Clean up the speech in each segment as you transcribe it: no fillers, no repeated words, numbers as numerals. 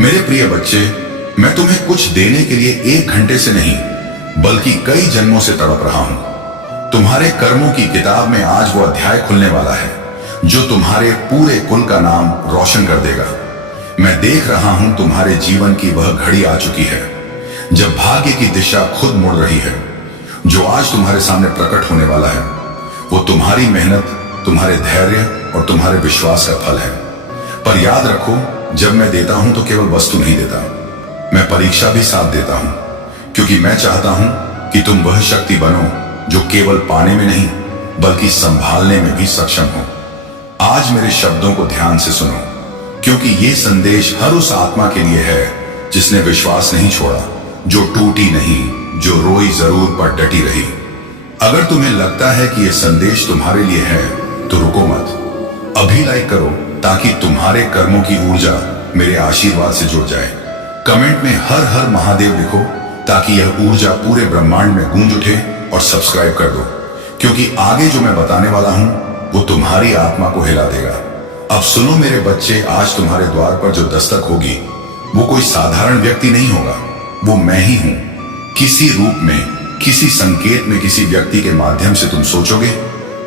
मेरे प्रिय बच्चे, मैं तुम्हें कुछ देने के लिए 1 घंटे से नहीं बल्कि कई जन्मों से तड़प रहा हूं। तुम्हारे कर्मों की किताब में आज वो अध्याय खुलने वाला है जो तुम्हारे पूरे कुल का नाम रोशन कर देगा। मैं देख रहा हूं तुम्हारे जीवन की वह घड़ी आ चुकी है जब भाग्य की दिशा खुद मुड़ रही है। जो आज तुम्हारे सामने प्रकट होने वाला है वो तुम्हारी मेहनत, तुम्हारे धैर्य और तुम्हारे विश्वास का फल है। पर याद रखो, जब मैं देता हूं तो केवल वस्तु नहीं देता, मैं परीक्षा भी साथ देता हूं, क्योंकि मैं चाहता हूं कि तुम वह शक्ति बनो जो केवल पाने में नहीं बल्कि संभालने में भी सक्षम हो। आज मेरे शब्दों को ध्यान से सुनो, क्योंकि ये संदेश हर उस आत्मा के लिए है जिसने विश्वास नहीं छोड़ा, जो टूटी नहीं, जो रोई जरूर पर डटी रही। अगर तुम्हें लगता है कि यह संदेश तुम्हारे लिए है तो रुको मत, अभी लाइक करो ताकि तुम्हारे कर्मों की ऊर्जा मेरे आशीर्वाद से जुड़ जाए। कमेंट में हर हर महादेव लिखो ताकि यह ऊर्जा पूरे ब्रह्मांड में गूंज उठे, और सब्सक्राइब कर दो, क्योंकि आगे जो मैं बताने वाला हूं वो तुम्हारी आत्मा को हिला देगा। अब सुनो मेरे बच्चे, आज तुम्हारे द्वार पर जो दस्तक होगी वो कोई साधारण व्यक्ति नहीं होगा, वो मैं ही हूं। किसी रूप में, किसी संकेत में, किसी व्यक्ति के माध्यम से तुम सोचोगे,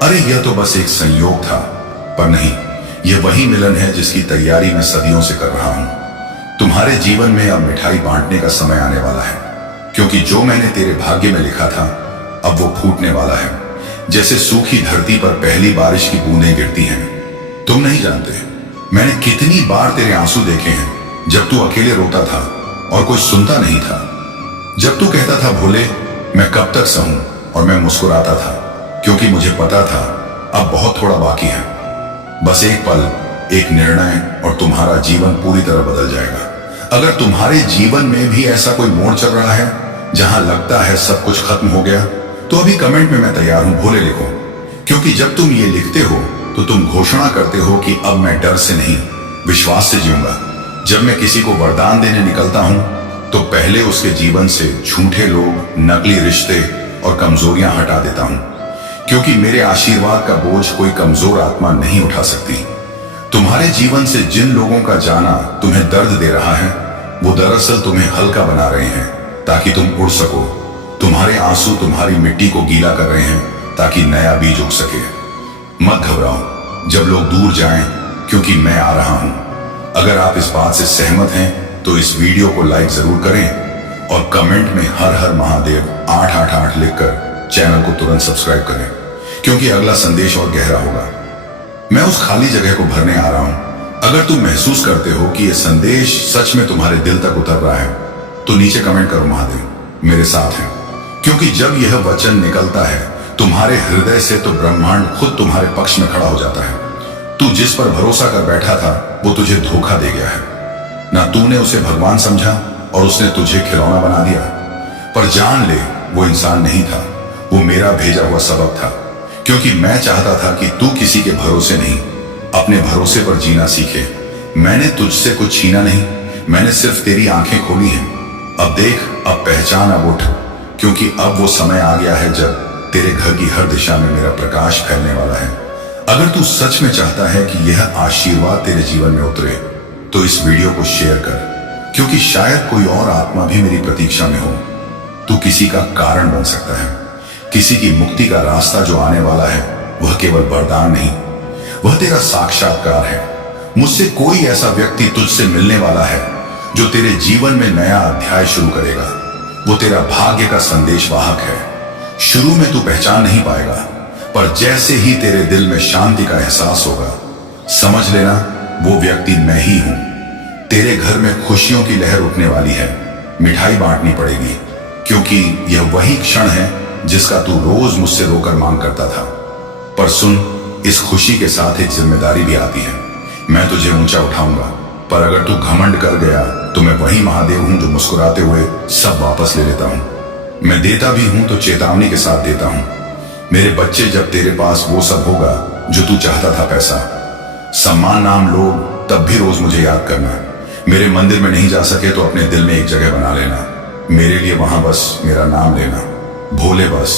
अरे यह तो बस एक संयोग था, पर नहीं, यह वही मिलन है जिसकी तैयारी मैं सदियों से कर रहा हूं। तुम्हारे जीवन में अब मिठाई बांटने का समय आने वाला है, क्योंकि जो मैंने तेरे भाग्य में लिखा था अब वो फूटने वाला है। जैसे सूखी धरती पर पहली बारिश की बूंदें गिरती हैं। तुम नहीं जानते मैंने कितनी बार तेरे आंसू देखे हैं जब तू अकेले रोता था और कोई सुनता नहीं था, जब तू कहता था भोले मैं कब तक सहूं, और मैं मुस्कुराता था क्योंकि मुझे पता था अब बहुत थोड़ा बाकी है। बस एक पल, एक निर्णय और तुम्हारा जीवन पूरी तरह बदल जाएगा। अगर तुम्हारे जीवन में भी ऐसा कोई मोड़ चल रहा है जहां लगता है सब कुछ खत्म हो गया, तो अभी कमेंट में मैं तैयार हूं भोले लिखो, क्योंकि जब तुम ये लिखते हो तो तुम घोषणा करते हो कि अब मैं डर से नहीं, विश्वास से जीऊंगा। जब मैं किसी को वरदान देने निकलता हूं तो पहले उसके जीवन से झूठे लोग, नकली रिश्ते और कमजोरियां हटा देता हूं, क्योंकि मेरे आशीर्वाद का बोझ कोई कमजोर आत्मा नहीं उठा सकती। तुम्हारे जीवन से जिन लोगों का जाना तुम्हें दर्द दे रहा है वो दरअसल तुम्हें हल्का बना रहे हैं ताकि तुम उड़ सको। तुम्हारे आंसू तुम्हारी मिट्टी को गीला कर रहे हैं ताकि नया बीज उग सके। मत घबराओ जब लोग दूर जाएं, क्योंकि मैं आ रहा हूं। अगर आप इस बात से सहमत हैं तो इस वीडियो को लाइक जरूर करें और कमेंट में हर हर महादेव 888 लिखकर चैनल को तुरंत सब्सक्राइब करें, क्योंकि अगला संदेश और गहरा होगा। मैं उस खाली जगह को भरने आ रहा हूं। अगर तुम महसूस करते हो कि यह संदेश सच में तुम्हारे दिल तक उतर रहा है तो नीचे कमेंट करो महादेव मेरे साथ है, क्योंकि जब यह वचन निकलता है तुम्हारे हृदय से तो ब्रह्मांड खुद तुम्हारे पक्ष में खड़ा हो जाता है। तू जिस पर भरोसा कर बैठा था वो तुझे धोखा दे गया है। ना तूने उसे भगवान समझा और उसने तुझे खिलौना बना दिया, पर जान ले वो इंसान नहीं था, वो मेरा भेजा हुआ सबक था। क्योंकि मैं चाहता था कि तू किसी के भरोसे नहीं, अपने भरोसे पर जीना सीखे। मैंने तुझसे कुछ छीना नहीं, मैंने सिर्फ तेरी आंखें खोली हैं। अब देख, अब पहचान, अब उठ, क्योंकि अब वो समय आ गया है जब तेरे घर की हर दिशा में मेरा प्रकाश फैलने वाला है। अगर तू सच में चाहता है कि यह आशीर्वाद तेरे जीवन में उतरे तो इस वीडियो को शेयर कर, क्योंकि शायद कोई और आत्मा भी मेरी प्रतीक्षा में हो। तू किसी का कारण बन सकता है, किसी की मुक्ति का रास्ता जो आने वाला है वह केवल वरदान नहीं, वह तेरा साक्षात्कार है। मुझसे कोई ऐसा व्यक्ति तुझसे मिलने वाला है जो तेरे जीवन में नया अध्याय शुरू करेगा। वो तेरा भाग्य का संदेश वाहक है। शुरू में तू पहचान नहीं पाएगा, पर जैसे ही तेरे दिल में शांति का एहसास होगा, समझ लेना वो व्यक्ति मैं ही हूं। तेरे घर में खुशियों की लहर उठने वाली है। मिठाई बांटनी पड़ेगी, क्योंकि यह वही क्षण है जिसका तू रोज मुझसे रोकर मांग करता था। पर सुन, इस खुशी के साथ एक जिम्मेदारी भी आती है। मैं तुझे ऊंचा उठाऊंगा, पर अगर तू घमंड कर गया तो मैं वही महादेव हूं जो मुस्कुराते हुए सब वापस ले लेता हूं। मैं देता भी हूं तो चेतावनी के साथ देता हूं। मेरे बच्चे, जब तेरे पास वो सब होगा जो तू चाहता था, पैसा, सम्मान, नाम, लोग, तब भी रोज मुझे याद करना। मेरे मंदिर में नहीं जा सके तो अपने दिल में एक जगह बना लेना। मेरे लिए वहां बस मेरा नाम लेना। भोले, बस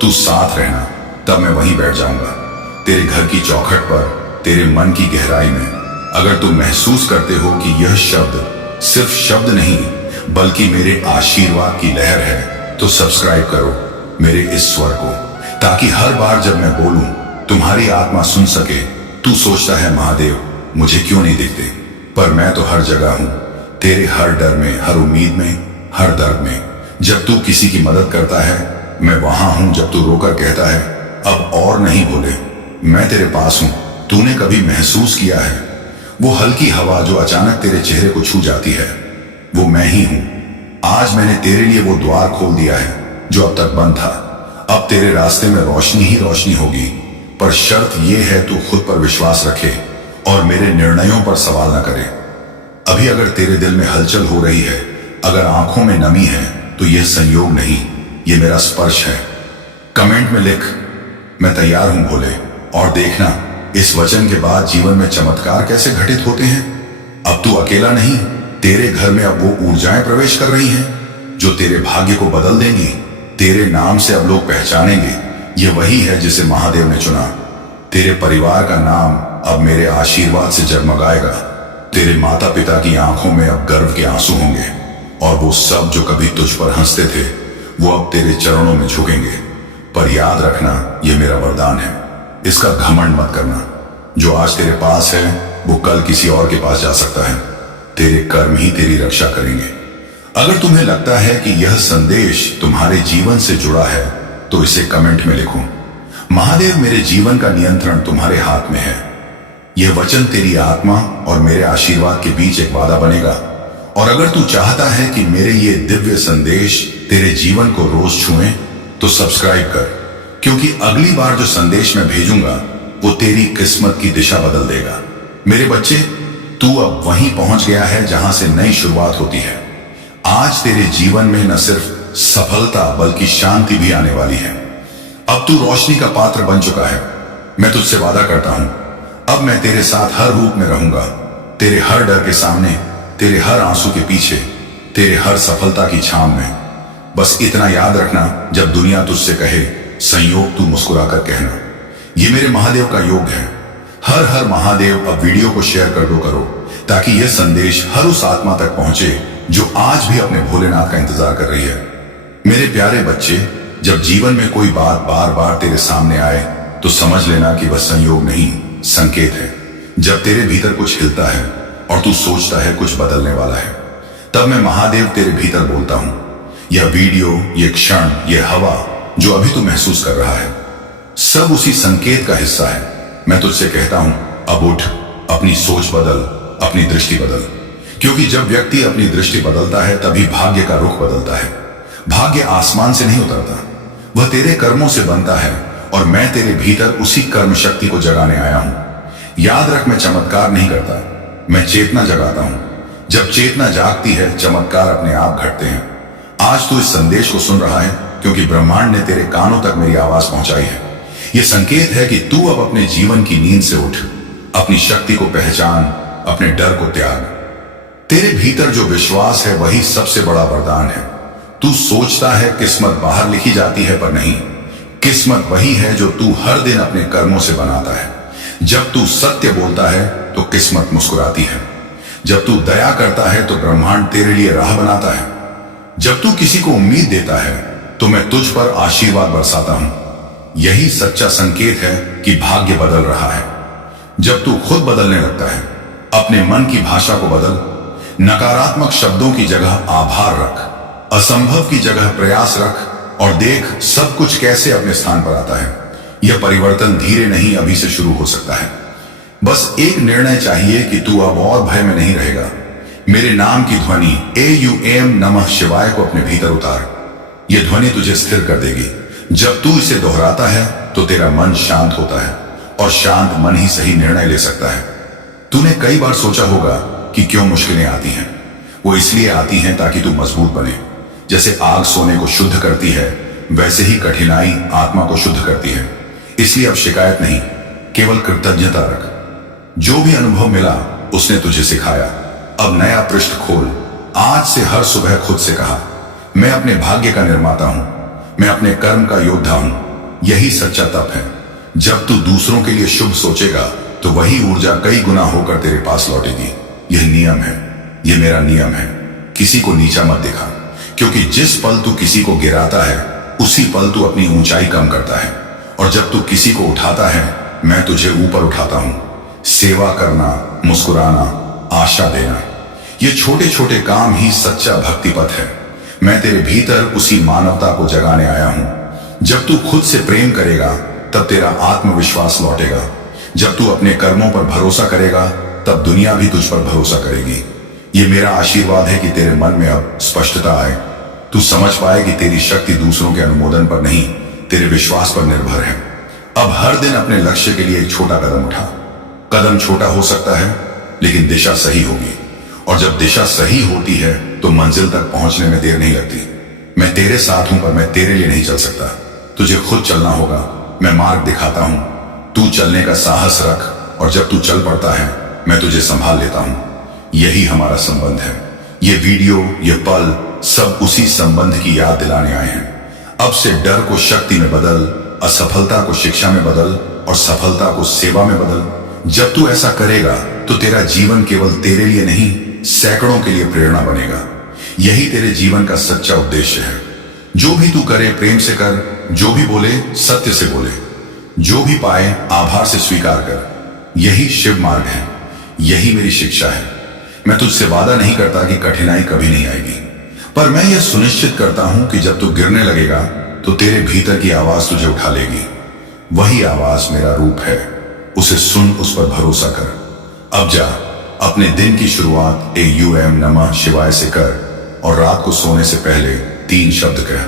तू साथ रहना, तब मैं वहीं बैठ जाऊंगा, तेरे घर की चौखट पर, तेरे मन की गहराई में। अगर तुम महसूस करते हो कि यह शब्द सिर्फ शब्द नहीं बल्कि मेरे आशीर्वाद की लहर है, तो सब्सक्राइब करो मेरे इस स्वर को, ताकि हर बार जब मैं बोलूं तुम्हारी आत्मा सुन सके। तू सोचता है महादेव मुझे क्यों नहीं दिखते, पर मैं तो हर जगह हूं, तेरे हर डर में, हर उम्मीद में, हर दर्द में। जब तू किसी की मदद करता है मैं वहां हूं, जब तू रोकर कहता है अब और नहीं भोले, मैं तेरे पास हूं। तूने कभी महसूस किया है वो हल्की हवा जो अचानक तेरे चेहरे को छू जाती है? वो मैं ही हूं। आज मैंने तेरे लिए वो द्वार खोल दिया है जो अब तक बंद था। अब तेरे रास्ते में रोशनी ही रोशनी होगी, पर शर्त यह है तू खुद पर विश्वास रखे और मेरे निर्णयों पर सवाल न करे। अभी अगर तेरे दिल में हलचल हो रही है, अगर आंखों में नमी है, तो यह संयोग नहीं, यह मेरा स्पर्श है। कमेंट में लिख मैं तैयार हूं भोले, और देखना इस वचन के बाद जीवन में चमत्कार कैसे घटित होते हैं। अब तू अकेला नहीं, तेरे घर में अब वो ऊर्जाएं प्रवेश कर रही हैं जो तेरे भाग्य को बदल देंगी। तेरे नाम से अब लोग पहचानेंगे ये वही है जिसे महादेव ने चुना। तेरे परिवार का नाम अब मेरे आशीर्वाद से जगमगाएगा। तेरे माता पिता की आंखों में अब गर्व के आंसू होंगे, और वो सब जो कभी तुझ पर हंसते थे वो अब तेरे चरणों में झुकेंगे। पर याद रखना ये मेरा वरदान है, इसका घमंड मत करना। जो आज तेरे पास है वो कल किसी और के पास जा सकता है। तेरे कर्म ही तेरी रक्षा करेंगे। अगर तुम्हें लगता है कि यह संदेश तुम्हारे जीवन से जुड़ा है तो इसे कमेंट में लिखो। महादेव मेरे जीवन का नियंत्रण तुम्हारे हाथ में है। यह वचन तेरी आत्मा और मेरे आशीर्वाद के बीच एक वादा बनेगा। और अगर तू चाहता है कि मेरे ये दिव्य संदेश तेरे जीवन को रोज छुएं, तो सब्सक्राइब कर, क्योंकि अगली बार जो संदेश मैं भेजूंगा वो तेरी किस्मत की दिशा बदल देगा। मेरे बच्चे, तू अब वहीं पहुंच गया है जहां से नई शुरुआत होती है। आज तेरे जीवन में न सिर्फ सफलता बल्कि शांति भी आने वाली है। अब तू रोशनी का पात्र बन चुका है। मैं तुझसे वादा करता हूं, अब मैं तेरे साथ हर रूप में रहूंगा, तेरे हर डर के सामने, तेरे हर आंसू के पीछे, तेरे हर सफलता की छाम में। बस इतना याद रखना, जब दुनिया तुझसे कहे संयोग, तू मुस्कुराकर कहना ये मेरे महादेव का योग है। हर हर महादेव। अब वीडियो को शेयर कर दो करो, ताकि यह संदेश हर उस आत्मा तक पहुंचे जो आज भी अपने भोलेनाथ का इंतजार कर रही है। मेरे प्यारे बच्चे, जब जीवन में कोई बात बार बार तेरे सामने आए तो समझ लेना कि वह संयोग नहीं, संकेत है। जब तेरे भीतर कुछ हिलता है और तू सोचता है कुछ बदलने वाला है, तब मैं महादेव तेरे भीतर बोलता हूं। यह वीडियो, यह क्षण, यह हवा जो अभी तू महसूस कर रहा है, सब उसी संकेत का हिस्सा है। मैं तुझसे कहता हूं, अब उठ, अपनी सोच बदल, अपनी दृष्टि बदल, क्योंकि जब व्यक्ति अपनी दृष्टि बदलता है तभी भाग्य का रुख बदलता है। भाग्य आसमान से नहीं उतरता, वह तेरे कर्मों से बनता है, और मैं तेरे भीतर उसी कर्म शक्ति को जगाने आया हूं। याद रख, मैं चमत्कार नहीं करता, मैं चेतना जगाता हूं। जब चेतना जागती है, चमत्कार अपने आप घटते हैं। आज तू इस संदेश को सुन रहा है क्योंकि ब्रह्मांड ने तेरे कानों तक मेरी आवाज पहुंचाई है। यह संकेत है कि तू अब अपने जीवन की नींद से उठ, अपनी शक्ति को पहचान, अपने डर को त्याग। तेरे भीतर जो विश्वास है वही सबसे बड़ा वरदान है। तू सोचता है किस्मत बाहर लिखी जाती है, पर नहीं, किस्मत वही है जो तू हर दिन अपने कर्मों से बनाता है। जब तू सत्य बोलता है तो किस्मत मुस्कुराती है। जब तू दया करता है तो ब्रह्मांड तेरे लिए राह बनाता है। जब तू किसी को उम्मीद देता है तो मैं तुझ पर आशीर्वाद बरसाता हूं। यही सच्चा संकेत है कि भाग्य बदल रहा है। जब तू खुद बदलने लगता है, अपने मन की भाषा को बदल, नकारात्मक शब्दों की जगह आभार रख, असंभव की जगह प्रयास रख, और देख सब कुछ कैसे अपने स्थान पर आता है। यह परिवर्तन धीरे नहीं, अभी से शुरू हो सकता है। बस एक निर्णय चाहिए कि तू अब और भय में नहीं रहेगा। मेरे नाम की ध्वनि AUM नमः शिवाय को अपने भीतर उतार। यह ध्वनि तुझे स्थिर कर देगी। जब तू इसे दोहराता है तो तेरा मन शांत होता है, और शांत मन ही सही निर्णय ले सकता है। तूने कई बार सोचा होगा कि क्यों मुश्किलें आती हैं। वो इसलिए आती हैं ताकि तू मजबूत बने। जैसे आग सोने को शुद्ध करती है, वैसे ही कठिनाई आत्मा को शुद्ध करती है। इसलिए अब शिकायत नहीं, केवल कृतज्ञता रख। जो भी अनुभव मिला उसने तुझे सिखाया। अब नया पृष्ठ खोल। आज से हर सुबह खुद से कहा, मैं अपने भाग्य का निर्माता हूं, मैं अपने कर्म का योद्धा हूं। यही सच्चा तप है। जब तू दूसरों के लिए शुभ सोचेगा तो वही ऊर्जा कई गुना होकर तेरे पास लौटेगी। यह नियम है। ये मेरा नियम है, किसी को नीचा मत दिखा, क्योंकि जिस पल तू किसी को गिराता है उसी पल तू अपनी ऊंचाई कम करता है, और जब तू किसी को उठाता है मैं तुझे ऊपर उठाता हूं। सेवा करना, मुस्कुराना, आशा देना, ये छोटे छोटे काम ही सच्चा भक्ति पथ है। मैं तेरे भीतर उसी मानवता को जगाने आया हूं। जब तू खुद से प्रेम करेगा तब तेरा आत्मविश्वास लौटेगा। जब तू अपने कर्मों पर भरोसा करेगा तब दुनिया भी तुझ पर भरोसा करेगी। ये मेरा आशीर्वाद है कि तेरे मन में अब स्पष्टता आए। तू समझ पाए कि तेरी शक्ति दूसरों के अनुमोदन पर नहीं, तेरे विश्वास पर निर्भर है। अब हर दिन अपने लक्ष्य के लिए एक छोटा कदम उठा। कदम छोटा हो सकता है लेकिन दिशा सही होगी, और जब दिशा सही होती है तो मंजिल तक पहुंचने में देर नहीं लगती। मैं तेरे साथ हूं पर मैं तेरे लिए नहीं चल सकता। तुझे खुद चलना होगा, मैं मार्ग दिखाता हूं। तू चलने का साहस रख, और जब तू चल पड़ता है मैं तुझे संभाल लेता हूं। यही हमारा संबंध है। ये वीडियो, ये पल सब उसी संबंध की याद दिलाने आए हैं। अब से डर को शक्ति में बदल, असफलता को शिक्षा में बदल, और सफलता को सेवा में बदल। जब तू ऐसा करेगा तो तेरा जीवन केवल तेरे लिए नहीं, सैकड़ों के लिए प्रेरणा बनेगा। यही तेरे जीवन का सच्चा उद्देश्य है। जो भी तू करे प्रेम से कर, जो भी बोले सत्य से बोले, जो भी पाए आभार से स्वीकार कर। यही शिव मार्ग है, यही मेरी शिक्षा है। मैं तुझसे वादा नहीं करता कि कठिनाई कभी नहीं आएगी, पर मैं यह सुनिश्चित करता हूं कि जब तू गिरने लगेगा तो तेरे भीतर की आवाज तुझे उठा लेगी। वही आवाज मेरा रूप है, उसे सुन, उस पर भरोसा कर। अब जा, अपने दिन की शुरुआत AUM नमः शिवाय से कर, और रात को सोने से पहले 3 शब्द कह,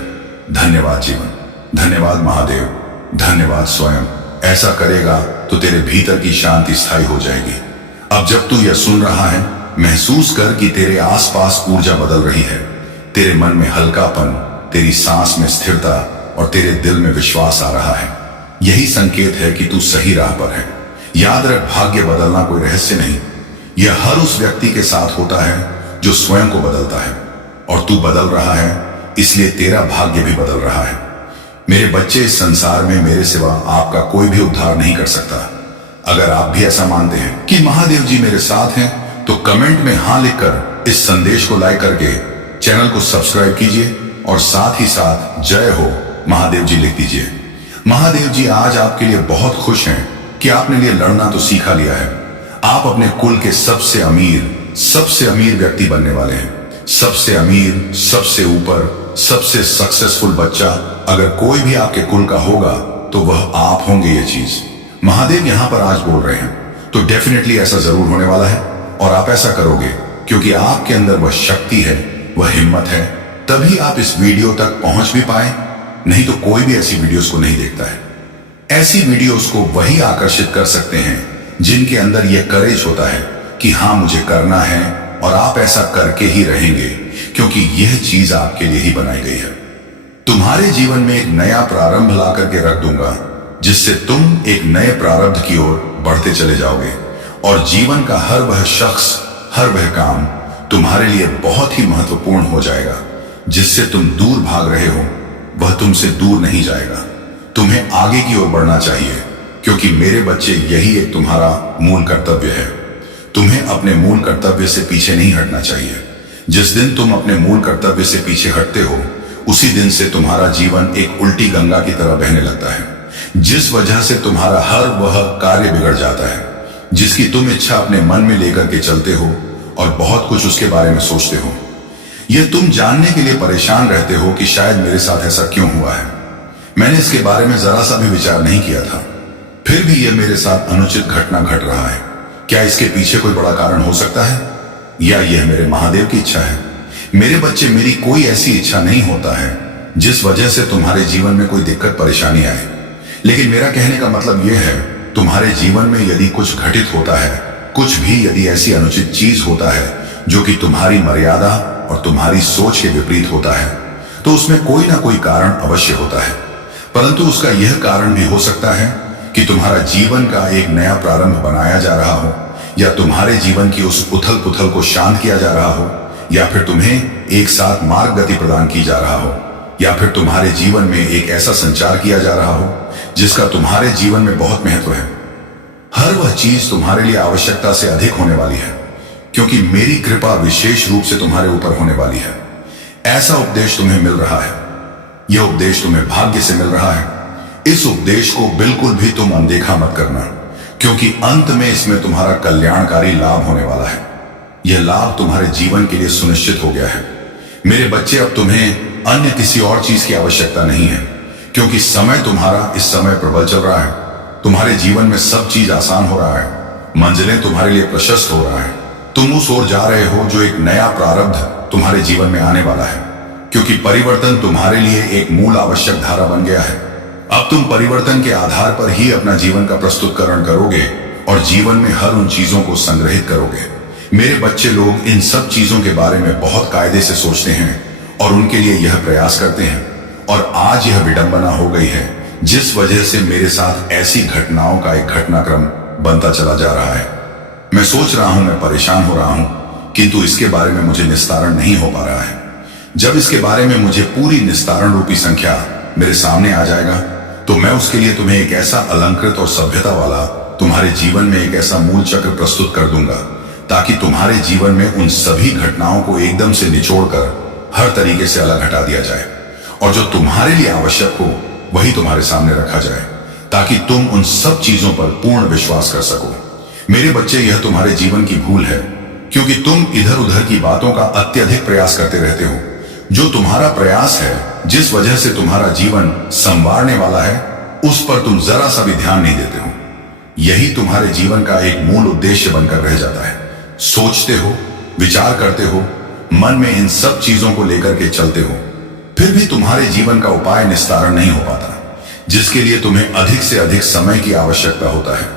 धन्यवाद जीवन, धन्यवाद महादेव, धन्यवाद स्वयं। ऐसा करेगा तो तेरे भीतर की शांति स्थायी हो जाएगी। अब जब तू यह सुन रहा है, महसूस कर कि तेरे आसपास ऊर्जा बदल रही है। तेरे मन में हल्कापन, तेरी सांस में स्थिरता, और तेरे दिल में विश्वास आ रहा है। यही संकेत है कि तू सही राह पर है। याद रख, भाग्य बदलना कोई रहस्य नहीं, यह हर उस व्यक्ति के साथ होता है जो स्वयं को बदलता है, और तू बदल रहा है, इसलिए तेरा भाग्य भी बदल रहा है। मेरे बच्चे, इस संसार में मेरे सिवा आपका कोई भी उद्धार नहीं कर सकता। अगर आप भी ऐसा मानते हैं कि महादेव जी मेरे साथ हैं, तो कमेंट में हां लिखकर इस संदेश को लाइक करके चैनल को सब्सक्राइब कीजिए, और साथ ही साथ जय हो महादेव जी लिख दीजिए। महादेव जी आज आपके लिए बहुत खुश हैं कि आपने लिए लड़ना तो सीखा लिया है। आप अपने कुल के सबसे अमीर व्यक्ति बनने वाले हैं। सबसे अमीर, सबसे ऊपर, सबसे सक्सेसफुल बच्चा अगर कोई भी आपके कुल का होगा तो वह आप होंगे। ये चीज महादेव यहां पर आज बोल रहे हैं, तो डेफिनेटली ऐसा जरूर होने वाला है, और आप ऐसा करोगे क्योंकि आपके अंदर वह शक्ति है, वह हिम्मत है। तभी आप इस वीडियो तक पहुंच भी पाए, नहीं तो कोई भी ऐसी वीडियोस को नहीं देखता है। ऐसी वीडियोस को वही आकर्षित कर सकते हैं जिनके अंदर यह करेज होता है कि हां मुझे करना है, और आप ऐसा करके ही रहेंगे, क्योंकि यह चीज आपके लिए ही बनाई गई है। तुम्हारे जीवन में एक नया प्रारंभ ला करके रख दूंगा, जिससे तुम एक नए प्रारब्ध की ओर बढ़ते चले जाओगे, और जीवन का हर वह शख्स, हर वह काम तुम्हारे लिए बहुत ही महत्वपूर्ण हो जाएगा। जिससे तुम दूर भाग रहे हो वह तुमसे दूर नहीं जाएगा। तुम्हें आगे की ओर बढ़ना चाहिए, क्योंकि मेरे बच्चे यही एक तुम्हारा मूल कर्तव्य है। तुम्हें अपने मूल कर्तव्य से पीछे नहीं हटना चाहिए। जिस दिन तुम अपने मूल कर्तव्य से पीछे हटते हो, उसी दिन से तुम्हारा जीवन एक उल्टी गंगा की तरह बहने लगता है, जिस वजह से तुम्हारा हर वह कार्य बिगड़ जाता है जिसकी तुम इच्छा अपने मन में लेकर के चलते हो, और बहुत कुछ उसके बारे में सोचते हो। यह तुम जानने के लिए परेशान रहते हो कि शायद मेरे साथ ऐसा क्यों हुआ है। मैंने इसके बारे में जरा सा भी विचार नहीं किया था, फिर भी यह मेरे साथ अनुचित घटना घट रहा है। क्या इसके पीछे कोई बड़ा कारण हो सकता है, या यह मेरे महादेव की इच्छा है? मेरे बच्चे, मेरी कोई ऐसी इच्छा नहीं होता है जिस वजह से तुम्हारे जीवन में कोई दिक्कत परेशानी आए। लेकिन मेरा कहने का मतलब यह है, तुम्हारे जीवन में यदि कुछ घटित होता है, कुछ भी यदि ऐसी अनुचित चीज होता है जो कि तुम्हारी मर्यादा और तुम्हारी सोच के विपरीत होता है, तो उसमें कोई ना कोई कारण अवश्य होता है। परंतु उसका यह कारण भी हो सकता है कि तुम्हारा जीवन का एक नया प्रारंभ बनाया जा रहा हो, या तुम्हारे जीवन की उस उथल पुथल को शांत किया जा रहा हो, या फिर तुम्हें एक साथ मार्ग गति प्रदान की जा रहा हो, या फिर तुम्हारे जीवन में एक ऐसा संचार किया जा रहा हो जिसका तुम्हारे जीवन में बहुत महत्व है। हर वह चीज तुम्हारे लिए आवश्यकता से अधिक होने वाली है, क्योंकि मेरी कृपा विशेष रूप से तुम्हारे ऊपर होने वाली है। ऐसा उपदेश तुम्हें मिल रहा है, यह उपदेश तुम्हें भाग्य से मिल रहा है। इस उपदेश को बिल्कुल भी तुम अनदेखा मत करना, क्योंकि अंत में इसमें तुम्हारा कल्याणकारी लाभ होने वाला है। यह लाभ तुम्हारे जीवन के लिए सुनिश्चित हो गया है। मेरे बच्चे, अब तुम्हें अन्य किसी और चीज की आवश्यकता नहीं है, क्योंकि समय तुम्हारा इस समय प्रबल चल रहा है। तुम्हारे जीवन में सब चीज आसान हो रहा है, मंजिलें तुम्हारे लिए प्रशस्त हो रहा है। तुम उस ओर जा रहे हो जो एक नया प्रारब्ध तुम्हारे जीवन में आने वाला है, क्योंकि परिवर्तन तुम्हारे लिए एक मूल आवश्यक धारा बन गया है। अब तुम परिवर्तन के आधार पर ही अपना जीवन का प्रस्तुतकरण करोगे और जीवन में हर उन चीजों को संग्रहित करोगे। मेरे बच्चे, लोग इन सब चीजों के बारे में बहुत कायदे से सोचते हैं और उनके लिए यह प्रयास करते हैं, और आज यह विडंबना हो गई है जिस वजह से मेरे साथ ऐसी घटनाओं का एक घटनाक्रम बनता चला जा रहा है। मैं सोच रहा हूं, मैं परेशान हो रहा हूं, किंतु इसके बारे में मुझे निस्तारण नहीं हो पा रहा है। जब इसके बारे में मुझे पूरी निस्तारण रूपी संख्या मेरे सामने आ जाएगा, तो मैं उसके लिए तुम्हें एक ऐसा अलंकृत और सभ्यता वाला, तुम्हारे जीवन में एक ऐसा मूल चक्र प्रस्तुत कर दूंगा, ताकि तुम्हारे जीवन में उन सभी घटनाओं को एकदम से निचोड़कर हर तरीके से अलग हटा दिया जाए, और जो तुम्हारे लिए आवश्यक हो वही तुम्हारे सामने रखा जाए, ताकि तुम उन सब चीजों पर पूर्ण विश्वास कर सको। मेरे बच्चे, यह तुम्हारे जीवन की भूल है, क्योंकि तुम इधर उधर की बातों का अत्यधिक प्रयास करते रहते हो। जो तुम्हारा प्रयास है, जिस वजह से तुम्हारा जीवन संवारने वाला है, उस पर तुम जरा सा भी ध्यान नहीं देते हो। यही तुम्हारे जीवन का एक मूल उद्देश्य बनकर रह जाता है। सोचते हो, विचार करते हो, मन में इन सब चीजों को लेकर के चलते हो, फिर भी तुम्हारे जीवन का उपाय निस्तारण नहीं हो पाता, जिसके लिए तुम्हें अधिक से अधिक समय की आवश्यकता होता है।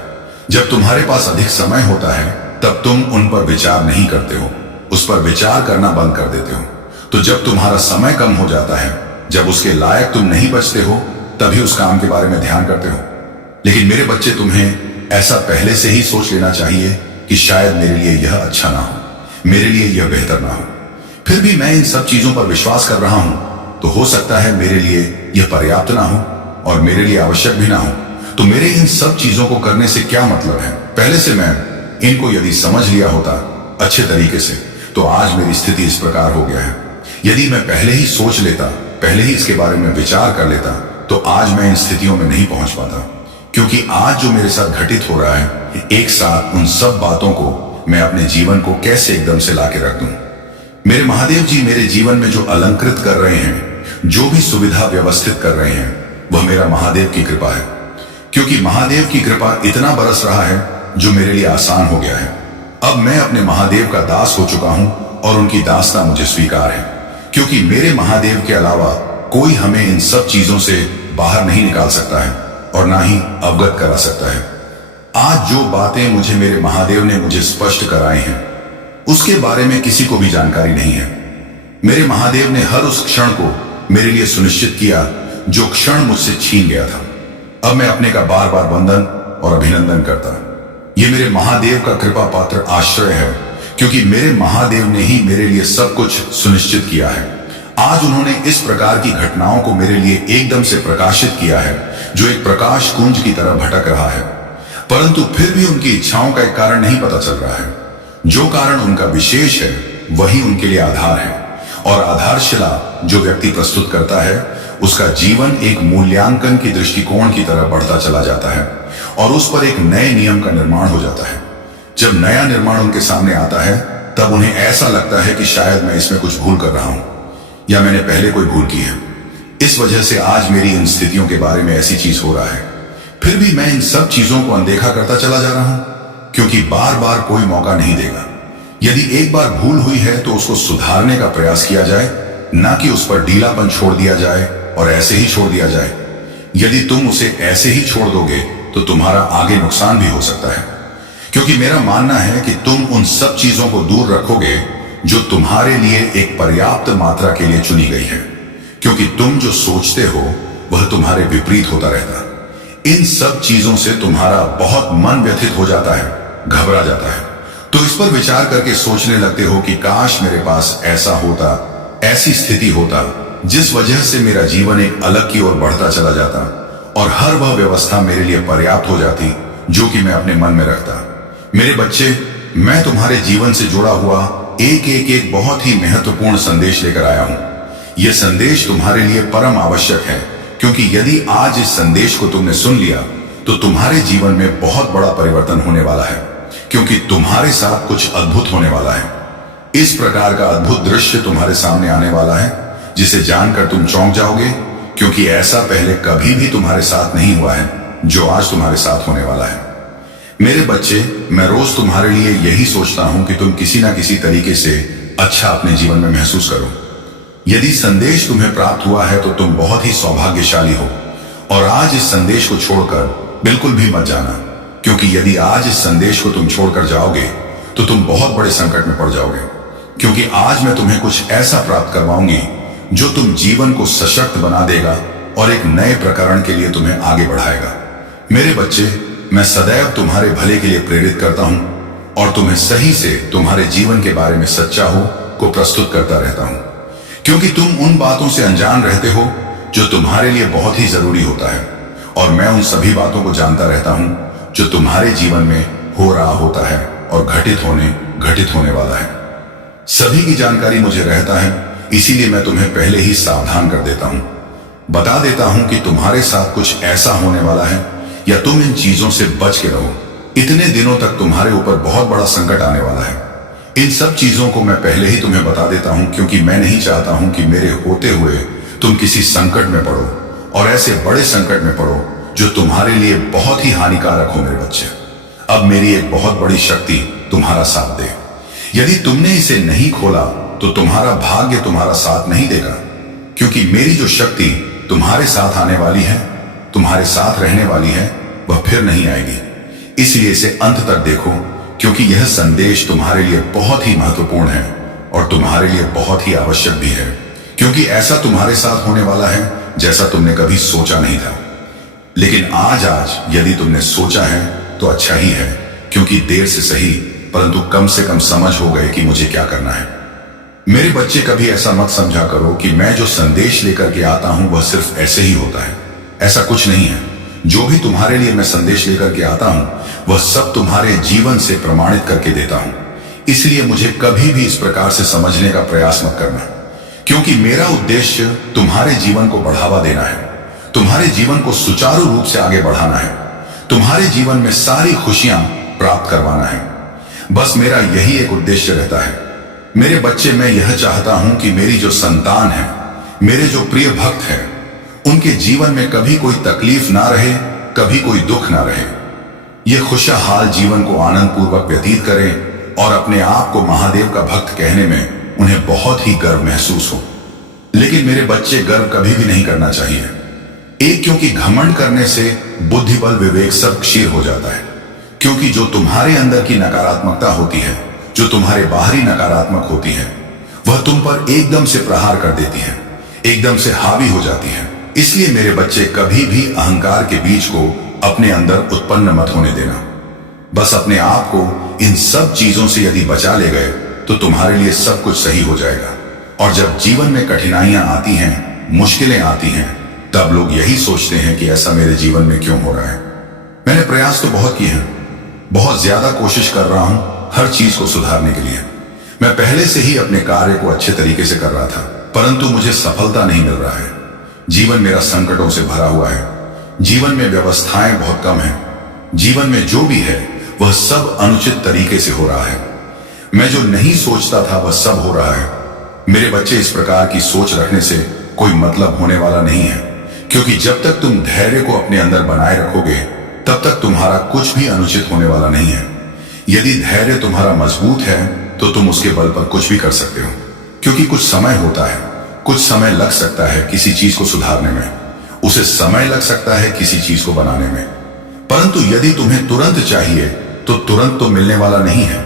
जब तुम्हारे पास अधिक समय होता है, तब तुम उन पर विचार नहीं करते हो, उस पर विचार करना बंद कर देते हो। तो जब तुम्हारा समय कम हो जाता है, जब उसके लायक तुम नहीं बचते हो, तभी उस काम के बारे में ध्यान करते हो। लेकिन मेरे बच्चे, तुम्हें ऐसा पहले से ही सोच लेना चाहिए कि शायद मेरे लिए यह अच्छा ना हो, मेरे लिए यह बेहतर ना हो। फिर भी मैं इन सब चीजों पर विश्वास कर रहा हूं, तो हो सकता है मेरे लिए यह पर्याप्त ना हो और मेरे लिए आवश्यक भी ना हो। तो मेरे इन सब चीजों को करने से क्या मतलब है? पहले से मैं इनको यदि समझ लिया होता अच्छे तरीके से, तो आज मेरी स्थिति इस प्रकार हो गया है। यदि मैं पहले ही सोच लेता, पहले ही इसके बारे में विचार कर लेता, तो आज मैं इन स्थितियों में नहीं पहुंच पाता। क्योंकि आज जो मेरे साथ घटित हो रहा है, एक साथ उन सब बातों को मैं अपने जीवन को कैसे एकदम से लाके रख दूं। मेरे महादेव जी मेरे जीवन में जो अलंकृत कर रहे हैं, जो भी सुविधा व्यवस्थित कर रहे हैं, वह मेरा महादेव की कृपा है। क्योंकि महादेव की कृपा इतना बरस रहा है जो मेरे लिए आसान हो गया है। अब मैं अपने महादेव का दास हो चुका हूं और उनकी दासता मुझे स्वीकार है, क्योंकि मेरे महादेव के अलावा कोई हमें इन सब चीजों से बाहर नहीं निकाल सकता है और ना ही अवगत करा सकता है। आज जो बातें मुझे मेरे महादेव ने मुझे स्पष्ट कराई हैं, उसके बारे में किसी को भी जानकारी नहीं है। मेरे महादेव ने हर उस क्षण को मेरे लिए सुनिश्चित किया जो क्षण मुझसे छीन गया था। अब मैं अपने का बार बार वंदन और अभिनंदन करता। यह मेरे महादेव का कृपा पात्र आश्रय है, क्योंकि मेरे महादेव ने ही मेरे लिए सब कुछ सुनिश्चित किया है। आज उन्होंने इस प्रकार की घटनाओं को मेरे लिए एकदम से प्रकाशित किया है, जो एक प्रकाश कुंज की तरह भटक रहा है, परंतु फिर भी उनकी इच्छाओं का एक कारण नहीं पता चल रहा है। जो कारण उनका विशेष है, वही उनके लिए आधार है, और आधारशिला जो व्यक्ति प्रस्तुत करता है, उसका जीवन एक मूल्यांकन की दृष्टिकोण की तरह बढ़ता चला जाता है और उस पर एक नए नियम का निर्माण हो जाता है। जब नया निर्माण उनके सामने आता है, तब उन्हें ऐसा लगता है कि शायद मैं इसमें कुछ भूल कर रहा हूं, या मैंने पहले कोई भूल की है। इस वजह से आज मेरी इन स्थितियों के बारे में ऐसी चीज हो रहा है। फिर भी मैं इन सब चीजों को अनदेखा करता चला जा रहा हूं, क्योंकि बार बार कोई मौका नहीं देगा। यदि एक बार भूल हुई है, तो उसको सुधारने का प्रयास किया जाए, ना कि उस पर ढीलापन छोड़ दिया जाए और ऐसे ही छोड़ दिया जाए। यदि तुम उसे ऐसे ही छोड़ दोगे, तो तुम्हारा आगे नुकसान भी हो सकता है, क्योंकि मेरा मानना है कि तुम उन सब चीजों को दूर रखोगे जो तुम्हारे लिए एक पर्याप्त मात्रा के लिए चुनी गई है, क्योंकि तुम जो सोचते हो वह तुम्हारे विपरीत होता रहता। इन सब चीजों से तुम्हारा बहुत मन व्यथित हो जाता है, घबरा जाता है। तो इस पर विचार करके सोचने लगते हो कि काश मेरे पास ऐसा होता, ऐसी स्थिति होता, जिस वजह से मेरा जीवन एक अलग की ओर बढ़ता चला जाता और हर वह व्यवस्था मेरे लिए पर्याप्त हो जाती जो कि मैं अपने मन में रखता। मेरे बच्चे, मैं तुम्हारे जीवन से जुड़ा हुआ एक बहुत ही महत्वपूर्ण संदेश लेकर आया हूं। यह संदेश तुम्हारे लिए परम आवश्यक है, क्योंकि यदि आज इस संदेश को तुमने सुन लिया तो तुम्हारे जीवन में बहुत बड़ा परिवर्तन होने वाला है, क्योंकि तुम्हारे साथ कुछ अद्भुत होने वाला है। इस प्रकार का अद्भुत दृश्य तुम्हारे सामने आने वाला है जिसे जानकर तुम चौंक जाओगे, क्योंकि ऐसा पहले कभी भी तुम्हारे साथ नहीं हुआ है जो आज तुम्हारे साथ होने वाला है। मेरे बच्चे, मैं रोज तुम्हारे लिए यही सोचता हूं कि तुम किसी ना किसी तरीके से अच्छा अपने जीवन में महसूस करो। यदि संदेश तुम्हें प्राप्त हुआ है तो तुम बहुत ही सौभाग्यशाली हो, और आज इस संदेश को छोड़कर बिल्कुल भी मत जाना, क्योंकि यदि आज इस संदेश को तुम छोड़कर जाओगे तो तुम बहुत बड़े संकट में पड़ जाओगे, क्योंकि आज मैं तुम्हें कुछ ऐसा प्राप्त करवाऊंगी जो तुम जीवन को सशक्त बना देगा और एक नए प्रकरण के लिए तुम्हें आगे बढ़ाएगा। मेरे बच्चे, मैं सदैव तुम्हारे भले के लिए प्रेरित करता हूं और तुम्हें सही से तुम्हारे जीवन के बारे में सच्चा हो को प्रस्तुत करता रहता हूं, क्योंकि तुम उन बातों से अनजान रहते हो जो तुम्हारे लिए बहुत ही जरूरी होता है, और मैं उन सभी बातों को जानता रहता हूं जो तुम्हारे जीवन में हो रहा होता है और घटित होने वाला है। सभी की जानकारी मुझे रहता है, इसीलिए मैं तुम्हें पहले ही सावधान कर देता हूं, बता देता हूं कि तुम्हारे साथ कुछ ऐसा होने वाला है या तुम इन चीजों से बच के रहो। इतने दिनों तक तुम्हारे ऊपर बहुत बड़ा संकट आने वाला है। इन सब चीजों को मैं पहले ही तुम्हें बता देता हूं, क्योंकि मैं नहीं चाहता हूं कि मेरे होते हुए तुम किसी संकट में पड़ो, और ऐसे बड़े संकट में पड़ो जो तुम्हारे लिए बहुत ही हानिकारक हो। मेरे बच्चे, अब मेरी एक बहुत बड़ी शक्ति तुम्हारा साथ दे। यदि तुमने इसे नहीं खोला तो तुम्हारा भाग्य तुम्हारा साथ नहीं देगा, क्योंकि मेरी जो शक्ति तुम्हारे साथ आने वाली है, तुम्हारे साथ रहने वाली है, वह फिर नहीं आएगी। इसलिए इसे अंत तक देखो, क्योंकि यह संदेश तुम्हारे लिए बहुत ही महत्वपूर्ण है और तुम्हारे लिए बहुत ही आवश्यक भी है, क्योंकि ऐसा तुम्हारे साथ होने वाला है जैसा तुमने कभी सोचा नहीं था। लेकिन आज यदि तुमने सोचा है तो अच्छा ही है, क्योंकि देर से सही परंतु कम से कम समझ हो गए कि मुझे क्या करना है। मेरे बच्चे, कभी ऐसा मत समझा करो कि मैं जो संदेश लेकर के आता हूं वह सिर्फ ऐसे ही होता है। ऐसा कुछ नहीं है। जो भी तुम्हारे लिए मैं संदेश लेकर के आता हूं वह सब तुम्हारे जीवन से प्रमाणित करके देता हूं। इसलिए मुझे कभी भी इस प्रकार से समझने का प्रयास मत करना, क्योंकि मेरा उद्देश्य तुम्हारे जीवन को बढ़ावा देना है, तुम्हारे जीवन को सुचारू रूप से आगे बढ़ाना है, तुम्हारे जीवन में सारी खुशियां प्राप्त करवाना है। बस मेरा यही एक उद्देश्य रहता है। मेरे बच्चे, मैं यह चाहता हूं कि मेरी जो संतान है, मेरे जो प्रिय भक्त हैं, उनके जीवन में कभी कोई तकलीफ ना रहे, कभी कोई दुख ना रहे। ये खुशहाल जीवन को आनंद पूर्वक व्यतीत करें और अपने आप को महादेव का भक्त कहने में उन्हें बहुत ही गर्व महसूस हो। लेकिन मेरे बच्चे, गर्व कभी भी नहीं करना चाहिए। एक, क्योंकि घमंड करने से बुद्धि बल विवेक सब क्षीण हो जाता है, क्योंकि जो तुम्हारे अंदर की नकारात्मकता होती है, जो तुम्हारे बाहरी नकारात्मक होती है, वह तुम पर एकदम से प्रहार कर देती है, एकदम से हावी हो जाती है। इसलिए मेरे बच्चे, कभी भी अहंकार के बीज को अपने अंदर उत्पन्न मत होने देना। बस अपने आप को इन सब चीजों से यदि बचा ले गए तो तुम्हारे लिए सब कुछ सही हो जाएगा। और जब जीवन में कठिनाइयां आती हैं, मुश्किलें आती हैं, तब लोग यही सोचते हैं कि ऐसा मेरे जीवन में क्यों हो रहा है। मैंने प्रयास तो बहुत किए हैं, बहुत ज्यादा कोशिश कर रहा हूं हर चीज को सुधारने के लिए। मैं पहले से ही अपने कार्य को अच्छे तरीके से कर रहा था, परंतु मुझे सफलता नहीं मिल रहा है। जीवन मेरा संकटों से भरा हुआ है। जीवन में व्यवस्थाएं बहुत कम हैं। जीवन में जो भी है वह सब अनुचित तरीके से हो रहा है। मैं जो नहीं सोचता था वह सब हो रहा है। मेरे बच्चे, इस प्रकार की सोच रखने से कोई मतलब होने वाला नहीं है, क्योंकि जब तक तुम धैर्य को अपने अंदर बनाए रखोगे तब तक तुम्हारा कुछ भी अनुचित होने वाला नहीं है। यदि धैर्य तुम्हारा मजबूत है तो तुम उसके बल पर कुछ भी कर सकते हो, क्योंकि कुछ समय होता है, कुछ समय लग सकता है किसी चीज को सुधारने में, उसे समय लग सकता है किसी चीज को बनाने में। परंतु यदि तुम्हें तुरंत चाहिए तो तुरंत तो मिलने वाला नहीं है,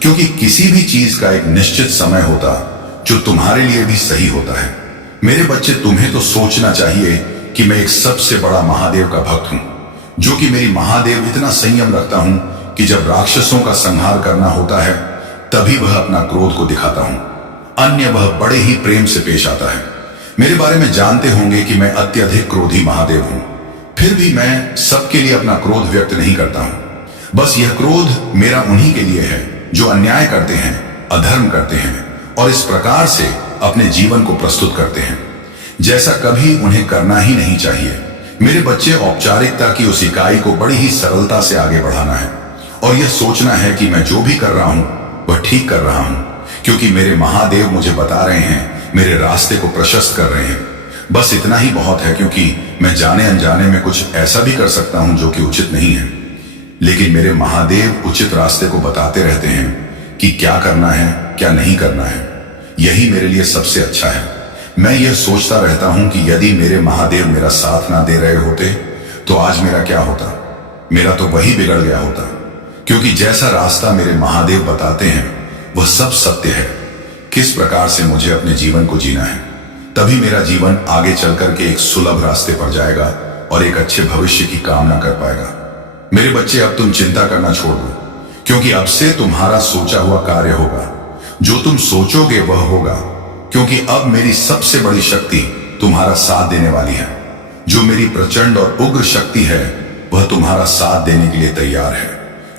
क्योंकि किसी भी चीज का एक निश्चित समय होता जो तुम्हारे लिए भी सही होता है। मेरे बच्चे, तुम्हें तो सोचना चाहिए कि मैं एक सबसे बड़ा महादेव का भक्त हूं, जो कि मेरी महादेव इतना संयम रखता हूं कि जब राक्षसों का संहार करना होता है तभी वह अपना क्रोध को दिखाता हूं, अन्य वह बड़े ही प्रेम से पेश आता है। मेरे बारे में जानते होंगे कि मैं अत्यधिक क्रोधी महादेव हूं, फिर भी मैं सबके लिए अपना क्रोध व्यक्त नहीं करता हूं। बस यह क्रोध मेरा उन्हीं के लिए है जो अन्याय करते हैं, अधर्म करते हैं और इस प्रकार से अपने जीवन को प्रस्तुत करते हैं जैसा कभी उन्हें करना ही नहीं चाहिए। मेरे बच्चे, औपचारिकता की उस इकाई को बड़ी ही सरलता से आगे बढ़ाना है और यह सोचना है कि मैं जो भी कर रहा हूं वह ठीक कर रहा हूं, क्योंकि मेरे महादेव मुझे बता रहे हैं, मेरे रास्ते को प्रशस्त कर रहे हैं। बस इतना ही बहुत है, क्योंकि मैं जाने अनजाने में कुछ ऐसा भी कर सकता हूं जो कि उचित नहीं है, लेकिन मेरे महादेव उचित रास्ते को बताते रहते हैं कि क्या करना है, क्या नहीं करना है। यही मेरे लिए सबसे अच्छा है। मैं यह सोचता रहता हूं कि यदि मेरे महादेव मेरा साथ ना दे रहे होते तो आज मेरा क्या होता। मेरा तो वही बिगड़ गया होता, क्योंकि जैसा रास्ता मेरे महादेव बताते हैं वह सब सत्य है। किस प्रकार से मुझे अपने जीवन को जीना है, तभी मेरा जीवन आगे चल करके एक सुलभ रास्ते पर जाएगा और एक अच्छे भविष्य की कामना कर पाएगा। मेरे बच्चे, अब तुम चिंता करना छोड़ दो, क्योंकि अब से तुम्हारा सोचा हुआ कार्य होगा। जो तुम सोचोगे वह होगा, क्योंकि अब मेरी सबसे बड़ी शक्ति तुम्हारा साथ देने वाली है। जो मेरी प्रचंड और उग्र शक्ति है वह तुम्हारा साथ देने के लिए तैयार है,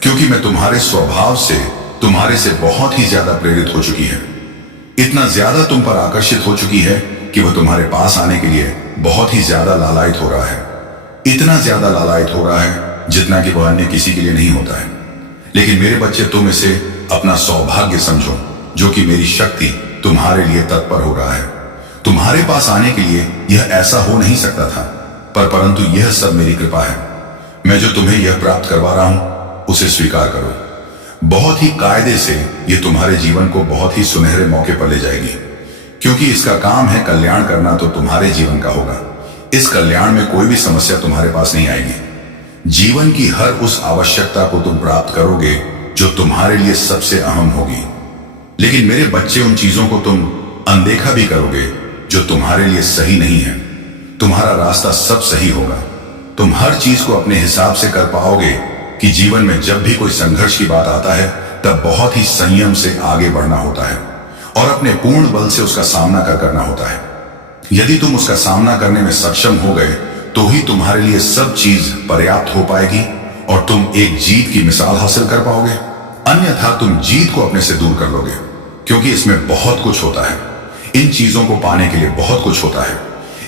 क्योंकि मैं तुम्हारे स्वभाव से तुम्हारे से बहुत ही ज्यादा प्रेरित हो चुकी है। इतना ज्यादा तुम पर आकर्षित हो चुकी है कि वह तुम्हारे पास आने के लिए बहुत ही ज्यादा लालायित हो रहा है। इतना ज्यादा लालायित हो रहा है जितना कि वह अन्य किसी के लिए नहीं होता है। लेकिन मेरे बच्चे, तुम इसे अपना सौभाग्य समझो, जो कि मेरी शक्ति तुम्हारे लिए तत्पर हो रहा है। तुम्हारे पास आने के लिए यह ऐसा हो नहीं सकता था, परंतु यह सब मेरी कृपा है। मैं जो तुम्हें यह प्राप्त करवा रहा हूं उसे स्वीकार करो। बहुत ही कायदे से यह तुम्हारे जीवन को बहुत ही सुनहरे मौके पर ले जाएगी, क्योंकि इसका काम है कल्याण करना, तो तुम्हारे जीवन का होगा। इस कल्याण में कोई भी समस्या तुम्हारे पास नहीं आएगी। जीवन की हर उस आवश्यकता को तुम प्राप्त करोगे जो तुम्हारे लिए सबसे अहम होगी। लेकिन मेरे बच्चे, उन चीजों को तुम अनदेखा भी करोगे जो तुम्हारे लिए सही नहीं है। तुम्हारा रास्ता सब सही होगा। तुम हर चीज को अपने हिसाब से कर पाओगे कि जीवन में जब भी कोई संघर्ष की बात आता है तब बहुत ही संयम से आगे बढ़ना होता है और अपने पूर्ण बल से उसका सामना करना होता है। यदि तुम उसका सामना करने में सक्षम हो गए तो ही तुम्हारे लिए सब चीज पर्याप्त हो पाएगी और तुम एक जीत की मिसाल हासिल कर पाओगे। अन्यथा तुम जीत को अपने से दूर कर लोगे, क्योंकि इसमें बहुत कुछ होता है। इन चीजों को पाने के लिए बहुत कुछ होता है।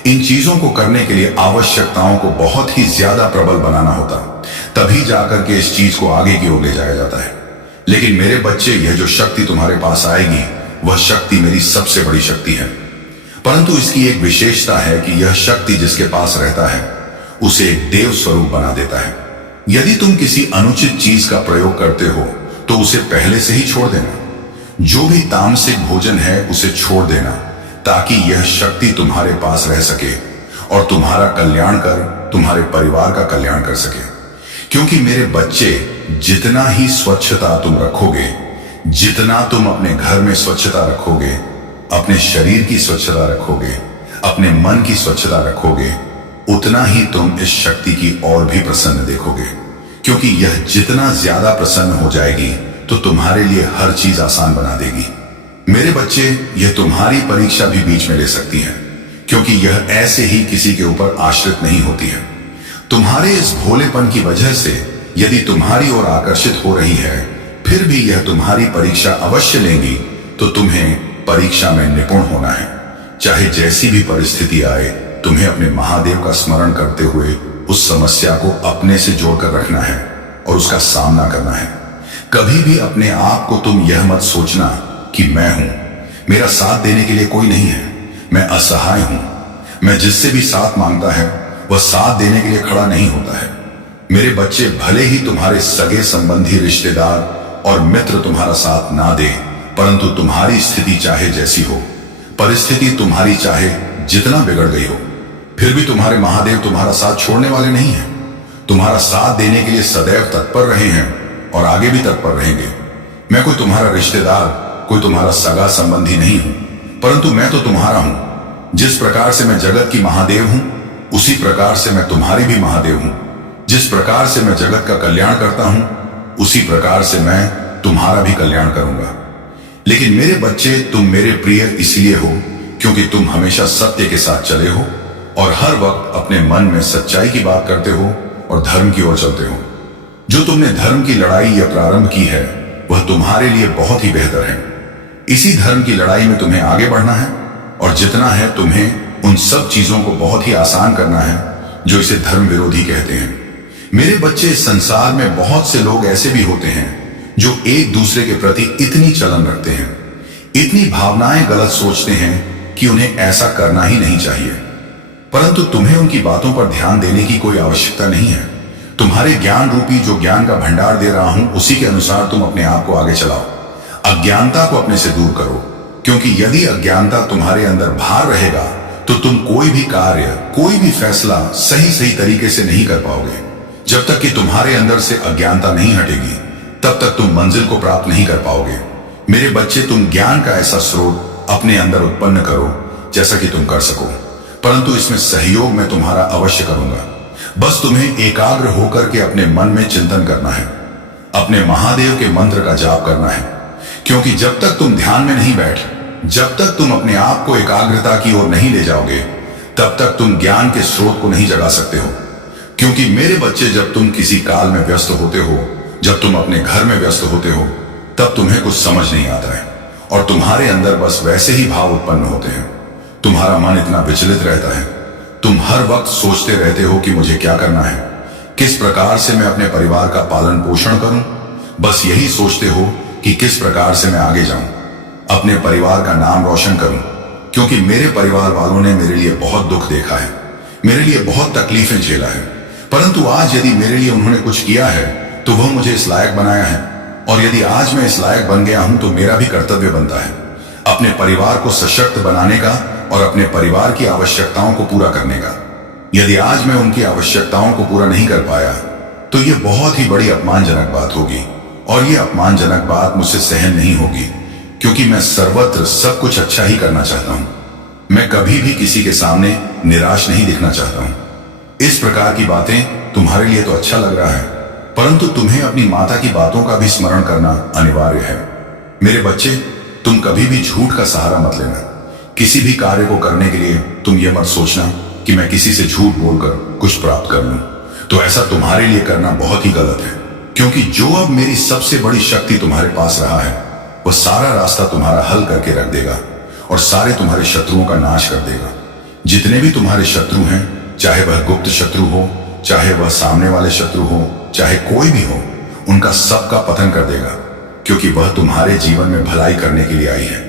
इन चीजों को करने के लिए आवश्यकताओं को बहुत ही ज्यादा प्रबल बनाना होता, तभी जाकर के इस चीज को आगे की ओर ले जाया जाता है। लेकिन मेरे बच्चे, यह जो शक्ति तुम्हारे पास आएगी वह शक्ति मेरी सबसे बड़ी शक्ति है, परंतु इसकी एक विशेषता है कि यह शक्ति जिसके पास रहता है उसे एक देव स्वरूप बना देता है। यदि तुम किसी अनुचित चीज का प्रयोग करते हो तो उसे पहले से ही छोड़ देना। जो भी तामसिक भोजन है उसे छोड़ देना, ताकि यह शक्ति तुम्हारे पास रह सके और तुम्हारा कल्याण कर तुम्हारे परिवार का कल्याण कर सके। क्योंकि मेरे बच्चे, जितना ही स्वच्छता तुम रखोगे, जितना तुम अपने घर में स्वच्छता रखोगे, अपने शरीर की स्वच्छता रखोगे, अपने मन की स्वच्छता रखोगे, उतना ही तुम इस शक्ति की और भी प्रसन्न देखोगे। क्योंकि यह जितना ज्यादा प्रसन्न हो जाएगी तो तुम्हारे लिए हर चीज आसान बना देगी। मेरे बच्चे, यह तुम्हारी परीक्षा भी बीच में ले सकती है, क्योंकि यह ऐसे ही किसी के ऊपर आश्रित नहीं होती है। तुम्हारे इस भोलेपन की वजह से यदि तुम्हारी ओर आकर्षित हो रही है, फिर भी यह तुम्हारी परीक्षा अवश्य लेंगी, तो तुम्हें परीक्षा में निपुण होना है। चाहे जैसी भी परिस्थिति आए, तुम्हें अपने महादेव का स्मरण करते हुए उस समस्या को अपने से जोड़कर रखना है और उसका सामना करना है। कभी भी अपने आप को तुम यह मत सोचना कि मैं हूं, मेरा साथ देने के लिए कोई नहीं है, मैं असहाय हूं। मैं जिससे भी साथ मांगता है वह साथ देने के लिए खड़ा नहीं होता है। मेरे बच्चे, भले ही तुम्हारे सगे संबंधी, रिश्तेदार और मित्र तुम्हारा साथ ना दे, परंतु तुम्हारी स्थिति चाहे जैसी हो, परिस्थिति तुम्हारी चाहे जितना बिगड़ गई हो, फिर भी तुम्हारे महादेव तुम्हारा साथ छोड़ने वाले नहीं हैं। तुम्हारा साथ देने के लिए सदैव तत्पर रहे हैं और आगे भी तत्पर रहेंगे। मैं कोई तुम्हारा रिश्तेदार, कोई तुम्हारा सगा संबंधी नहीं हूं, परंतु मैं तो तुम्हारा हूं। जिस प्रकार से मैं जगत की महादेव हूं, उसी प्रकार से मैं तुम्हारी भी महादेव हूं। जिस प्रकार से मैं जगत का कल्याण करता हूं, उसी प्रकार से मैं तुम्हारा भी कल्याण करूंगा। लेकिन मेरे बच्चे, तुम मेरे प्रिय इसलिए हो क्योंकि तुम हमेशा सत्य के साथ चले हो और हर वक्त अपने मन में सच्चाई की बात करते हो और धर्म की ओर चलते हो। जो तुमने धर्म की लड़ाई या प्रारंभ की है वह तुम्हारे लिए बहुत ही बेहतर है। इसी धर्म की लड़ाई में तुम्हें आगे बढ़ना है, और जितना है तुम्हें उन सब चीजों को बहुत ही आसान करना है जो इसे धर्म विरोधी कहते हैं। मेरे बच्चे, इस संसार में बहुत से लोग ऐसे भी होते हैं जो एक दूसरे के प्रति इतनी चलन रखते हैं, इतनी भावनाएं गलत सोचते हैं कि उन्हें ऐसा करना ही नहीं चाहिए। परंतु तुम्हें उनकी बातों पर ध्यान देने की कोई आवश्यकता नहीं है। तुम्हारे ज्ञान रूपी जो ज्ञान का भंडार दे रहा हूं, उसी के अनुसार तुम अपने आप को आगे चलाओ। अज्ञानता को अपने से दूर करो, क्योंकि यदि अज्ञानता तुम्हारे अंदर भार रहेगा तो तुम कोई भी कार्य, कोई भी फैसला सही तरीके से नहीं कर पाओगे। जब तक कि तुम्हारे अंदर से अज्ञानता नहीं हटेगी, तब तक तुम मंजिल को प्राप्त नहीं कर पाओगे। मेरे बच्चे, तुम ज्ञान का ऐसा स्रोत अपने अंदर उत्पन्न करो जैसा कि तुम कर सको, परंतु इसमें सहयोग मैं तुम्हारा अवश्य करूंगा। बस तुम्हें एकाग्र होकर के अपने मन में चिंतन करना है, अपने महादेव के मंत्र का जाप करना है, क्योंकि जब तक तुम ध्यान में नहीं बैठ, जब तक तुम अपने आप को एकाग्रता की ओर नहीं ले जाओगे, तब तक तुम ज्ञान के स्रोत को नहीं जगा सकते हो। क्योंकि मेरे बच्चे, जब तुम किसी काल में व्यस्त होते हो, जब तुम अपने घर में व्यस्त होते हो, तब तुम्हें कुछ समझ नहीं आता है, और तुम्हारे अंदर बस वैसे ही भाव उत्पन्न होते हैं। तुम्हारा मन इतना विचलित रहता है, तुम हर वक्त सोचते रहते हो कि मुझे क्या करना है, किस प्रकार से मैं अपने परिवार का पालन पोषण करूं। बस यही सोचते हो कि किस प्रकार से मैं आगे जाऊं, अपने परिवार का नाम रोशन करूं। क्योंकि मेरे परिवार वालों ने मेरे लिए बहुत दुख देखा है, मेरे लिए बहुत तकलीफें झेला है, परंतु आज यदि मेरे लिए उन्होंने कुछ किया है तो वह मुझे इस लायक बनाया है, और यदि आज मैं इस लायक बन गया हूं तो मेरा भी कर्तव्य बनता है अपने परिवार को सशक्त बनाने का और अपने परिवार की आवश्यकताओं को पूरा करने का। यदि आज मैं उनकी आवश्यकताओं को पूरा नहीं कर पाया तो यह बहुत ही बड़ी अपमानजनक बात होगी, और यह अपमानजनक बात मुझसे सहन नहीं होगी, क्योंकि मैं सर्वत्र सब कुछ अच्छा ही करना चाहता हूं। मैं कभी भी किसी के सामने निराश नहीं दिखना चाहता हूं। इस प्रकार की बातें तुम्हारे लिए तो अच्छा लग रहा है, परंतु तुम्हें अपनी माता की बातों का भी स्मरण करना अनिवार्य है। मेरे बच्चे, तुम कभी भी झूठ का सहारा मत लेना। किसी भी कार्य को करने के लिए तुम ये मत सोचना कि मैं किसी से झूठ बोलकर कुछ प्राप्त कर लूं, तो ऐसा तुम्हारे लिए करना बहुत ही गलत है। क्योंकि जो अब मेरी सबसे बड़ी शक्ति तुम्हारे पास रहा है, वह सारा रास्ता तुम्हारा हल करके रख देगा और सारे तुम्हारे शत्रुओं का नाश कर देगा। जितने भी तुम्हारे शत्रु हैं, चाहे वह गुप्त शत्रु हो, चाहे वह सामने वाले शत्रु हो, चाहे कोई भी हो, उनका सबका पतन कर देगा, क्योंकि वह तुम्हारे जीवन में भलाई करने के लिए आई है,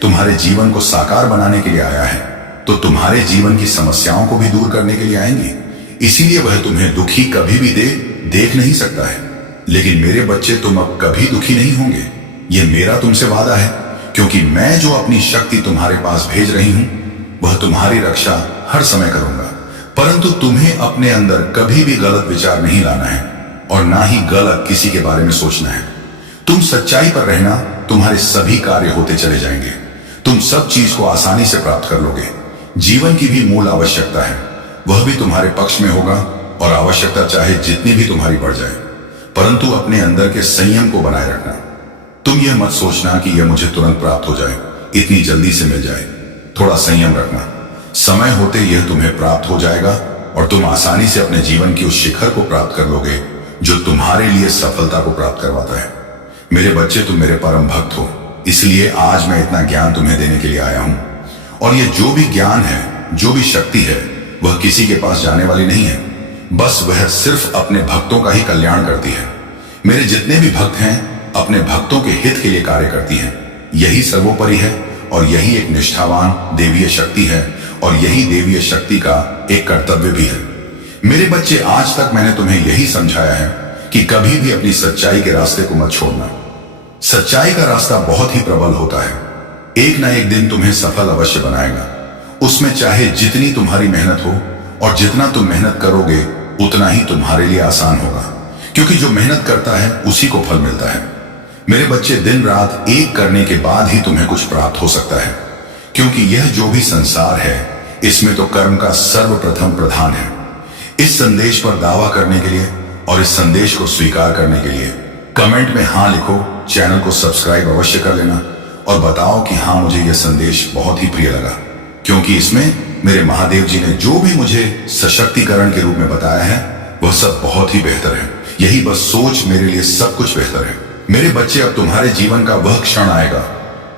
तुम्हारे जीवन को साकार बनाने के लिए आया है, तो तुम्हारे जीवन की समस्याओं को भी दूर करने के लिए आएंगी। इसीलिए वह तुम्हें दुखी कभी भी देख नहीं सकता है। लेकिन मेरे बच्चे, तुम अब कभी दुखी नहीं होंगे, यह मेरा तुमसे वादा है, क्योंकि मैं जो अपनी शक्ति तुम्हारे पास भेज रही हूं, वह तुम्हारी रक्षा हर समय करूंगा। परंतु तुम्हें अपने अंदर कभी भी गलत विचार नहीं लाना है, और ना ही गलत किसी के बारे में सोचना है। तुम सच्चाई पर रहना, तुम्हारे सभी कार्य होते चले जाएंगे। तुम सब चीज को आसानी से प्राप्त कर लोगे। जीवन की भी मूल आवश्यकता है, वह भी तुम्हारे पक्ष में होगा, और आवश्यकता चाहे जितनी भी तुम्हारी बढ़ जाए, परंतु अपने अंदर के संयम को बनाए रखना। तुम यह मत सोचना कि यह मुझे तुरंत प्राप्त हो जाए, इतनी जल्दी से मिल जाए। थोड़ा संयम रखना, समय होते यह तुम्हें प्राप्त हो जाएगा, और तुम आसानी से अपने जीवन की उस शिखर को प्राप्त कर लोगे जो तुम्हारे लिए सफलता को प्राप्त करवाता है। मेरे बच्चे, तुम मेरे परम भक्त हो, इसलिए आज मैं इतना ज्ञान तुम्हें देने के लिए आया हूं। और यह जो भी ज्ञान है, जो भी शक्ति है, वह किसी के पास जाने वाली नहीं है, बस वह सिर्फ अपने भक्तों का ही कल्याण करती है। मेरे जितने भी भक्त हैं, अपने भक्तों के हित के लिए कार्य करती हैं। यही सर्वोपरि है, और यही एक निष्ठावान देवीय शक्ति है, और यही देवीय शक्ति का एक कर्तव्य भी है। मेरे बच्चे, आज तक मैंने तुम्हें यही समझाया है कि कभी भी अपनी सच्चाई के रास्ते को मत छोड़ना। सच्चाई का रास्ता बहुत ही प्रबल होता है, एक ना एक दिन तुम्हें सफल अवश्य बनाएगा। उसमें चाहे जितनी तुम्हारी मेहनत हो, और जितना तुम मेहनत करोगे उतना ही तुम्हारे लिए आसान होगा, क्योंकि जो मेहनत करता है उसी को फल मिलता है। मेरे बच्चे, दिन रात एक करने के बाद ही तुम्हें कुछ प्राप्त हो सकता है, क्योंकि यह जो भी संसार है, इसमें तो कर्म का सर्वप्रथम प्रधान है। इस संदेश पर दावा करने के लिए और इस संदेश को स्वीकार करने के लिए कमेंट में हाँ लिखो, चैनल को सब्सक्राइब अवश्य कर लेना, और बताओ कि हाँ, मुझे यह संदेश बहुत ही प्रिय लगा, क्योंकि इसमें मेरे महादेव जी ने जो भी मुझे सशक्तिकरण के रूप में बताया है, वह सब बहुत ही बेहतर है। यही बस सोच मेरे लिए सब कुछ बेहतर है। मेरे बच्चे, अब तुम्हारे जीवन का वह क्षण आएगा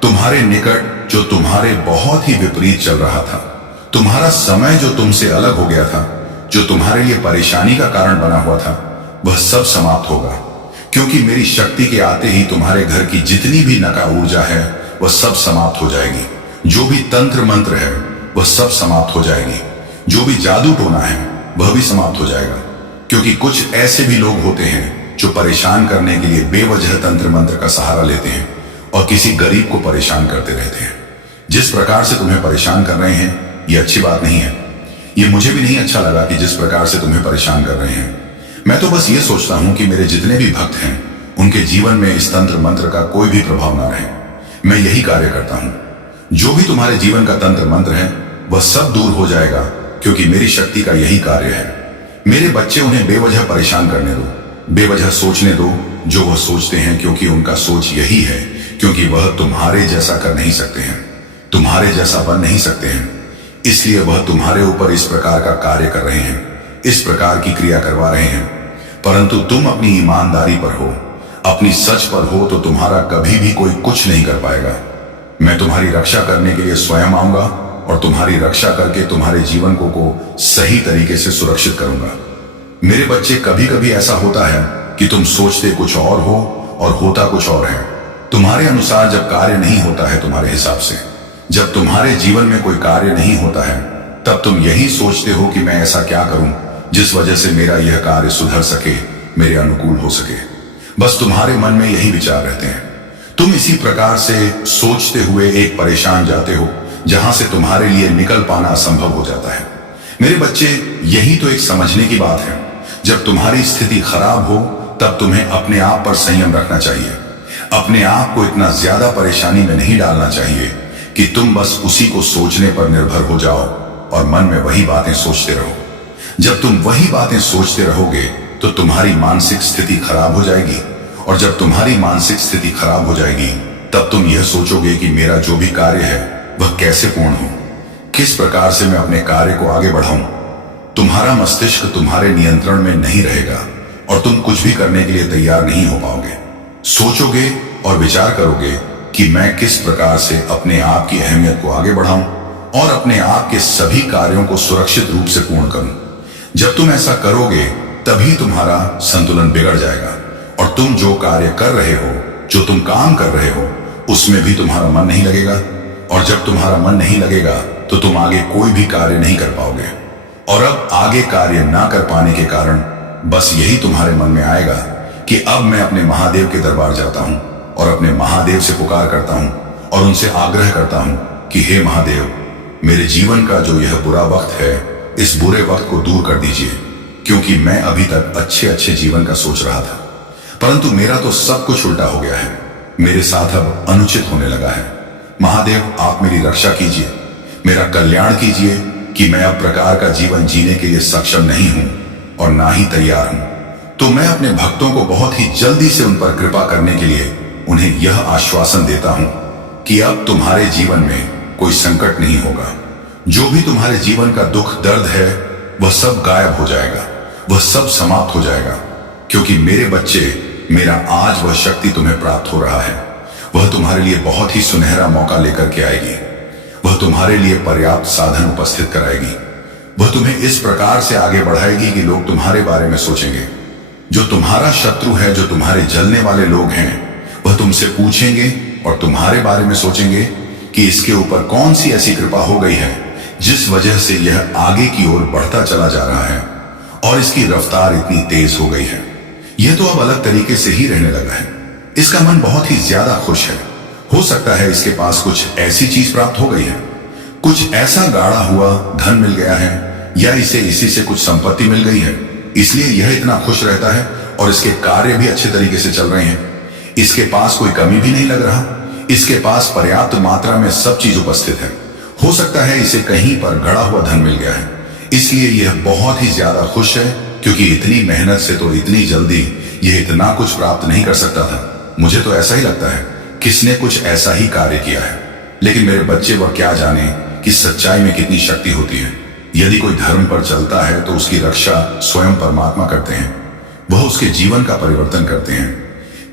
तुम्हारे निकट जो तुम्हारे बहुत ही विपरीत चल रहा था। तुम्हारा समय जो तुमसे अलग हो गया था, जो तुम्हारे लिए परेशानी का कारण बना हुआ था, वह सब समाप्त होगा। क्योंकि मेरी शक्ति के आते ही तुम्हारे घर की जितनी भी नका ऊर्जा है वह सब समाप्त हो जाएगी। जो भी तंत्र मंत्र है वह सब समाप्त हो जाएगी। जो भी जादू टोना है वह भी समाप्त हो जाएगा। क्योंकि कुछ ऐसे भी लोग होते हैं जो परेशान करने के लिए बेवजह तंत्र मंत्र का सहारा लेते हैं और किसी गरीब को परेशान करते रहते हैं। जिस प्रकार से तुम्हें परेशान कर रहे हैं ये अच्छी बात नहीं है। ये मुझे भी नहीं अच्छा लगा कि जिस प्रकार से तुम्हें परेशान कर रहे हैं। मैं तो बस ये सोचता हूं कि मेरे जितने भी भक्त हैं उनके जीवन में इस तंत्र मंत्र का कोई भी प्रभाव ना रहे। मैं यही कार्य करता हूं। जो भी तुम्हारे जीवन का तंत्र मंत्र है वह सब दूर हो जाएगा, क्योंकि मेरी शक्ति का यही कार्य है। मेरे बच्चे, उन्हें बेवजह परेशान करने दो, बेवजह सोचने दो जो वह सोचते हैं, क्योंकि उनका सोच यही है, क्योंकि वह तुम्हारे जैसा कर नहीं सकते हैं, तुम्हारे जैसा बन नहीं सकते हैं। इसलिए वह तुम्हारे ऊपर इस प्रकार का कार्य कर रहे हैं, इस प्रकार की क्रिया करवा रहे हैं। परंतु तुम अपनी ईमानदारी पर हो, अपनी सच पर हो, तो तुम्हारा कभी भी कोई कुछ नहीं कर पाएगा। मैं तुम्हारी रक्षा करने के लिए स्वयं आऊंगा और तुम्हारी रक्षा करके तुम्हारे जीवन को सही तरीके से सुरक्षित करूंगा। मेरे बच्चे, कभी कभी ऐसा होता है कि तुम सोचते कुछ और हो और होता कुछ और है। तुम्हारे अनुसार जब कार्य नहीं होता है तुम्हारे हिसाब से, जब तुम्हारे जीवन में कोई कार्य नहीं होता है, तब तुम यही सोचते हो कि मैं ऐसा क्या करूं जिस वजह से मेरा यह कार्य सुधर सके, मेरे अनुकूल हो सके। बस तुम्हारे मन में यही विचार रहते हैं। तुम इसी प्रकार से सोचते हुए एक परेशान जाते हो जहां से तुम्हारे लिए निकल पाना असंभव हो जाता है। मेरे बच्चे, यही तो एक समझने की बात है। जब तुम्हारी स्थिति खराब हो तब तुम्हें अपने आप पर संयम रखना चाहिए। अपने आप को इतना ज्यादा परेशानी में नहीं डालना चाहिए कि तुम बस उसी को सोचने पर निर्भर हो जाओ और मन में वही बातें सोचते रहो। जब तुम वही बातें सोचते रहोगे तो तुम्हारी मानसिक स्थिति खराब हो जाएगी, और जब तुम्हारी मानसिक स्थिति खराब हो जाएगी तब तुम यह सोचोगे कि मेरा जो भी कार्य है वह कैसे पूर्ण हो, किस प्रकार से मैं अपने कार्य को आगे बढ़ाऊं। तुम्हारा मस्तिष्क तुम्हारे नियंत्रण में नहीं रहेगा और तुम कुछ भी करने के लिए तैयार नहीं हो पाओगे। सोचोगे और विचार करोगे कि मैं किस प्रकार से अपने आप की अहमियत को आगे बढ़ाऊं और अपने आप के सभी कार्यों को सुरक्षित रूप से पूर्ण करूं। जब तुम ऐसा करोगे तभी तुम्हारा संतुलन बिगड़ जाएगा और तुम जो कार्य कर रहे हो, जो तुम काम कर रहे हो, उसमें भी तुम्हारा मन नहीं लगेगा। और जब तुम्हारा मन नहीं लगेगा तो तुम आगे कोई भी कार्य नहीं कर पाओगे। और अब आगे कार्य ना कर पाने के कारण बस यही तुम्हारे मन में आएगा कि अब मैं अपने महादेव के दरबार जाता हूं और अपने महादेव से पुकार करता हूं और उनसे आग्रह करता हूं कि हे महादेव, मेरे जीवन का जो यह बुरा वक्त है, इस बुरे वक्त को दूर कर दीजिए, क्योंकि मैं अभी तक अच्छे अच्छे जीवन का सोच रहा था, परंतु मेरा तो सब कुछ उल्टा हो गया है। मेरे साथ अब अनुचित होने लगा है। महादेव, आप मेरी रक्षा कीजिए, मेरा कल्याण कीजिए कि मैं अब प्रकार का जीवन जीने के लिए सक्षम नहीं हूं और ना ही तैयार हूं। तो मैं अपने भक्तों को बहुत ही जल्दी से उन पर कृपा करने के लिए उन्हें यह आश्वासन देता हूं कि अब तुम्हारे जीवन में कोई संकट नहीं होगा। जो भी तुम्हारे जीवन का दुख दर्द है वह सब गायब हो जाएगा, वह सब समाप्त हो जाएगा, क्योंकि मेरे बच्चे, मेरा आज वह शक्ति तुम्हें प्राप्त हो रहा है। वह तुम्हारे लिए बहुत ही सुनहरा मौका लेकर के आएगी। वह तुम्हारे लिए पर्याप्त साधन उपस्थित कराएगी। वह तुम्हें इस प्रकार से आगे बढ़ाएगी कि लोग तुम्हारे बारे में सोचेंगे। जो तुम्हारा शत्रु है, जो तुम्हारे जलने वाले लोग हैं, वह तुमसे पूछेंगे और तुम्हारे बारे में सोचेंगे कि इसके ऊपर कौन सी ऐसी कृपा हो गई है जिस वजह से यह आगे की ओर बढ़ता चला जा रहा है और इसकी रफ्तार इतनी तेज हो गई है। यह तो अब अलग तरीके से ही रहने लगा है। इसका मन बहुत ही ज्यादा खुश है। हो सकता है इसके पास कुछ ऐसी चीज प्राप्त हो गई है, कुछ ऐसा गाढ़ा हुआ धन मिल गया है, या इसे इसी से कुछ संपत्ति मिल गई है, इसलिए यह इतना खुश रहता है और इसके कार्य भी अच्छे तरीके से चल रहे हैं। इसके पास कोई कमी भी नहीं लग रहा। इसके पास पर्याप्त मात्रा में सब चीज उपस्थित है। हो सकता है इसे कहीं पर गड़ा हुआ धन मिल गया है, इसलिए यह बहुत ही ज्यादा खुश है, क्योंकि इतनी मेहनत से तो इतनी जल्दी यह इतना कुछ प्राप्त नहीं कर सकता था। मुझे तो ऐसा ही लगता है किसने कुछ ऐसा ही कार्य किया है। लेकिन मेरे बच्चे, वह क्या जाने कि सच्चाई में कितनी शक्ति होती है। यदि कोई धर्म पर चलता है तो उसकी रक्षा स्वयं परमात्मा करते हैं। वह उसके जीवन का परिवर्तन करते हैं।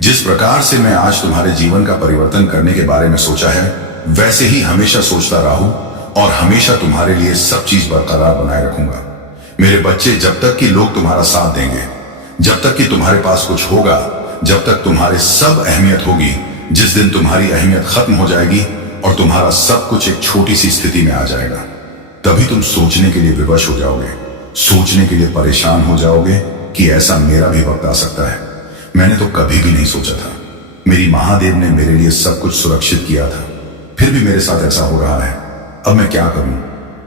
जिस प्रकार से मैं आज तुम्हारे जीवन का परिवर्तन करने के बारे में सोचा है, वैसे ही हमेशा सोचता रहा हूं और हमेशा तुम्हारे लिए सब चीज बरकरार बनाए रखूंगा। मेरे बच्चे, जब तक कि लोग तुम्हारा साथ देंगे, जब तक कि तुम्हारे पास कुछ होगा, जब तक तुम्हारे सब अहमियत होगी, जिस दिन तुम्हारी अहमियत खत्म हो जाएगी और तुम्हारा सब कुछ एक छोटी सी स्थिति में आ जाएगा, तभी तुम सोचने के लिए विवश हो जाओगे, सोचने के लिए परेशान हो जाओगे कि ऐसा मेरा भी वक्त आ सकता है। मैंने तो कभी भी नहीं सोचा था। मेरी महादेव ने मेरे लिए सब कुछ सुरक्षित किया था, फिर भी मेरे साथ ऐसा हो रहा है। अब मैं क्या करूं?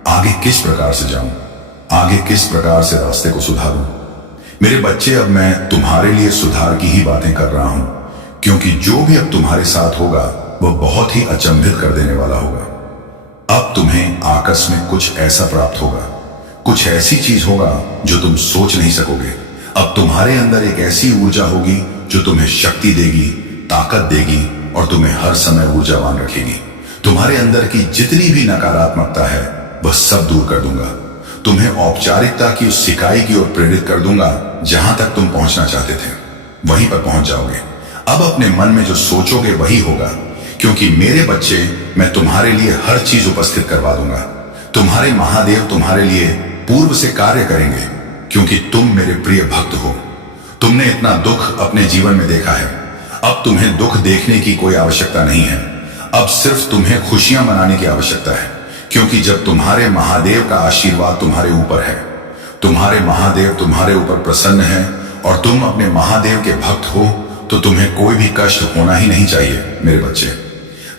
आगे किस प्रकार से जाऊं? आगे किस प्रकार से रास्ते को सुधारूं? मेरे बच्चे, अब मैं तुम्हारे लिए सुधार की ही बातें कर रहा हूं, क्योंकि जो भी अब तुम्हारे साथ होगा वह बहुत ही अचंभित कर देने वाला होगा। अब तुम्हें आकस्मिक कुछ ऐसा प्राप्त होगा, कुछ ऐसी चीज होगा जो तुम सोच नहीं सकोगे। अब तुम्हारे अंदर एक ऐसी ऊर्जा होगी जो तुम्हें शक्ति देगी, ताकत देगी और तुम्हें हर समय ऊर्जावान रखेगी। तुम्हारे अंदर की जितनी भी नकारात्मकता है वह सब दूर कर दूंगा। तुम्हें औपचारिकता की उस सिकाई की ओर प्रेरित कर दूंगा, जहां तक तुम पहुंचना चाहते थे वहीं पर पहुंच जाओगे। अब अपने मन में जो सोचोगे वही होगा, क्योंकि मेरे बच्चे, मैं तुम्हारे लिए हर चीज उपस्थित करवा दूंगा। तुम्हारे महादेव तुम्हारे लिए पूर्व से कार्य करेंगे, क्योंकि तुम मेरे प्रिय भक्त हो। तुमने इतना दुख अपने जीवन में देखा है, अब तुम्हें दुख देखने की कोई आवश्यकता नहीं है। अब सिर्फ तुम्हें खुशियां मनाने की आवश्यकता है, क्योंकि जब तुम्हारे महादेव का आशीर्वाद तुम्हारे ऊपर है, तुम्हारे महादेव तुम्हारे ऊपर प्रसन्न है और तुम अपने महादेव के भक्त हो, तो तुम्हें कोई भी कष्ट होना ही नहीं चाहिए। मेरे बच्चे,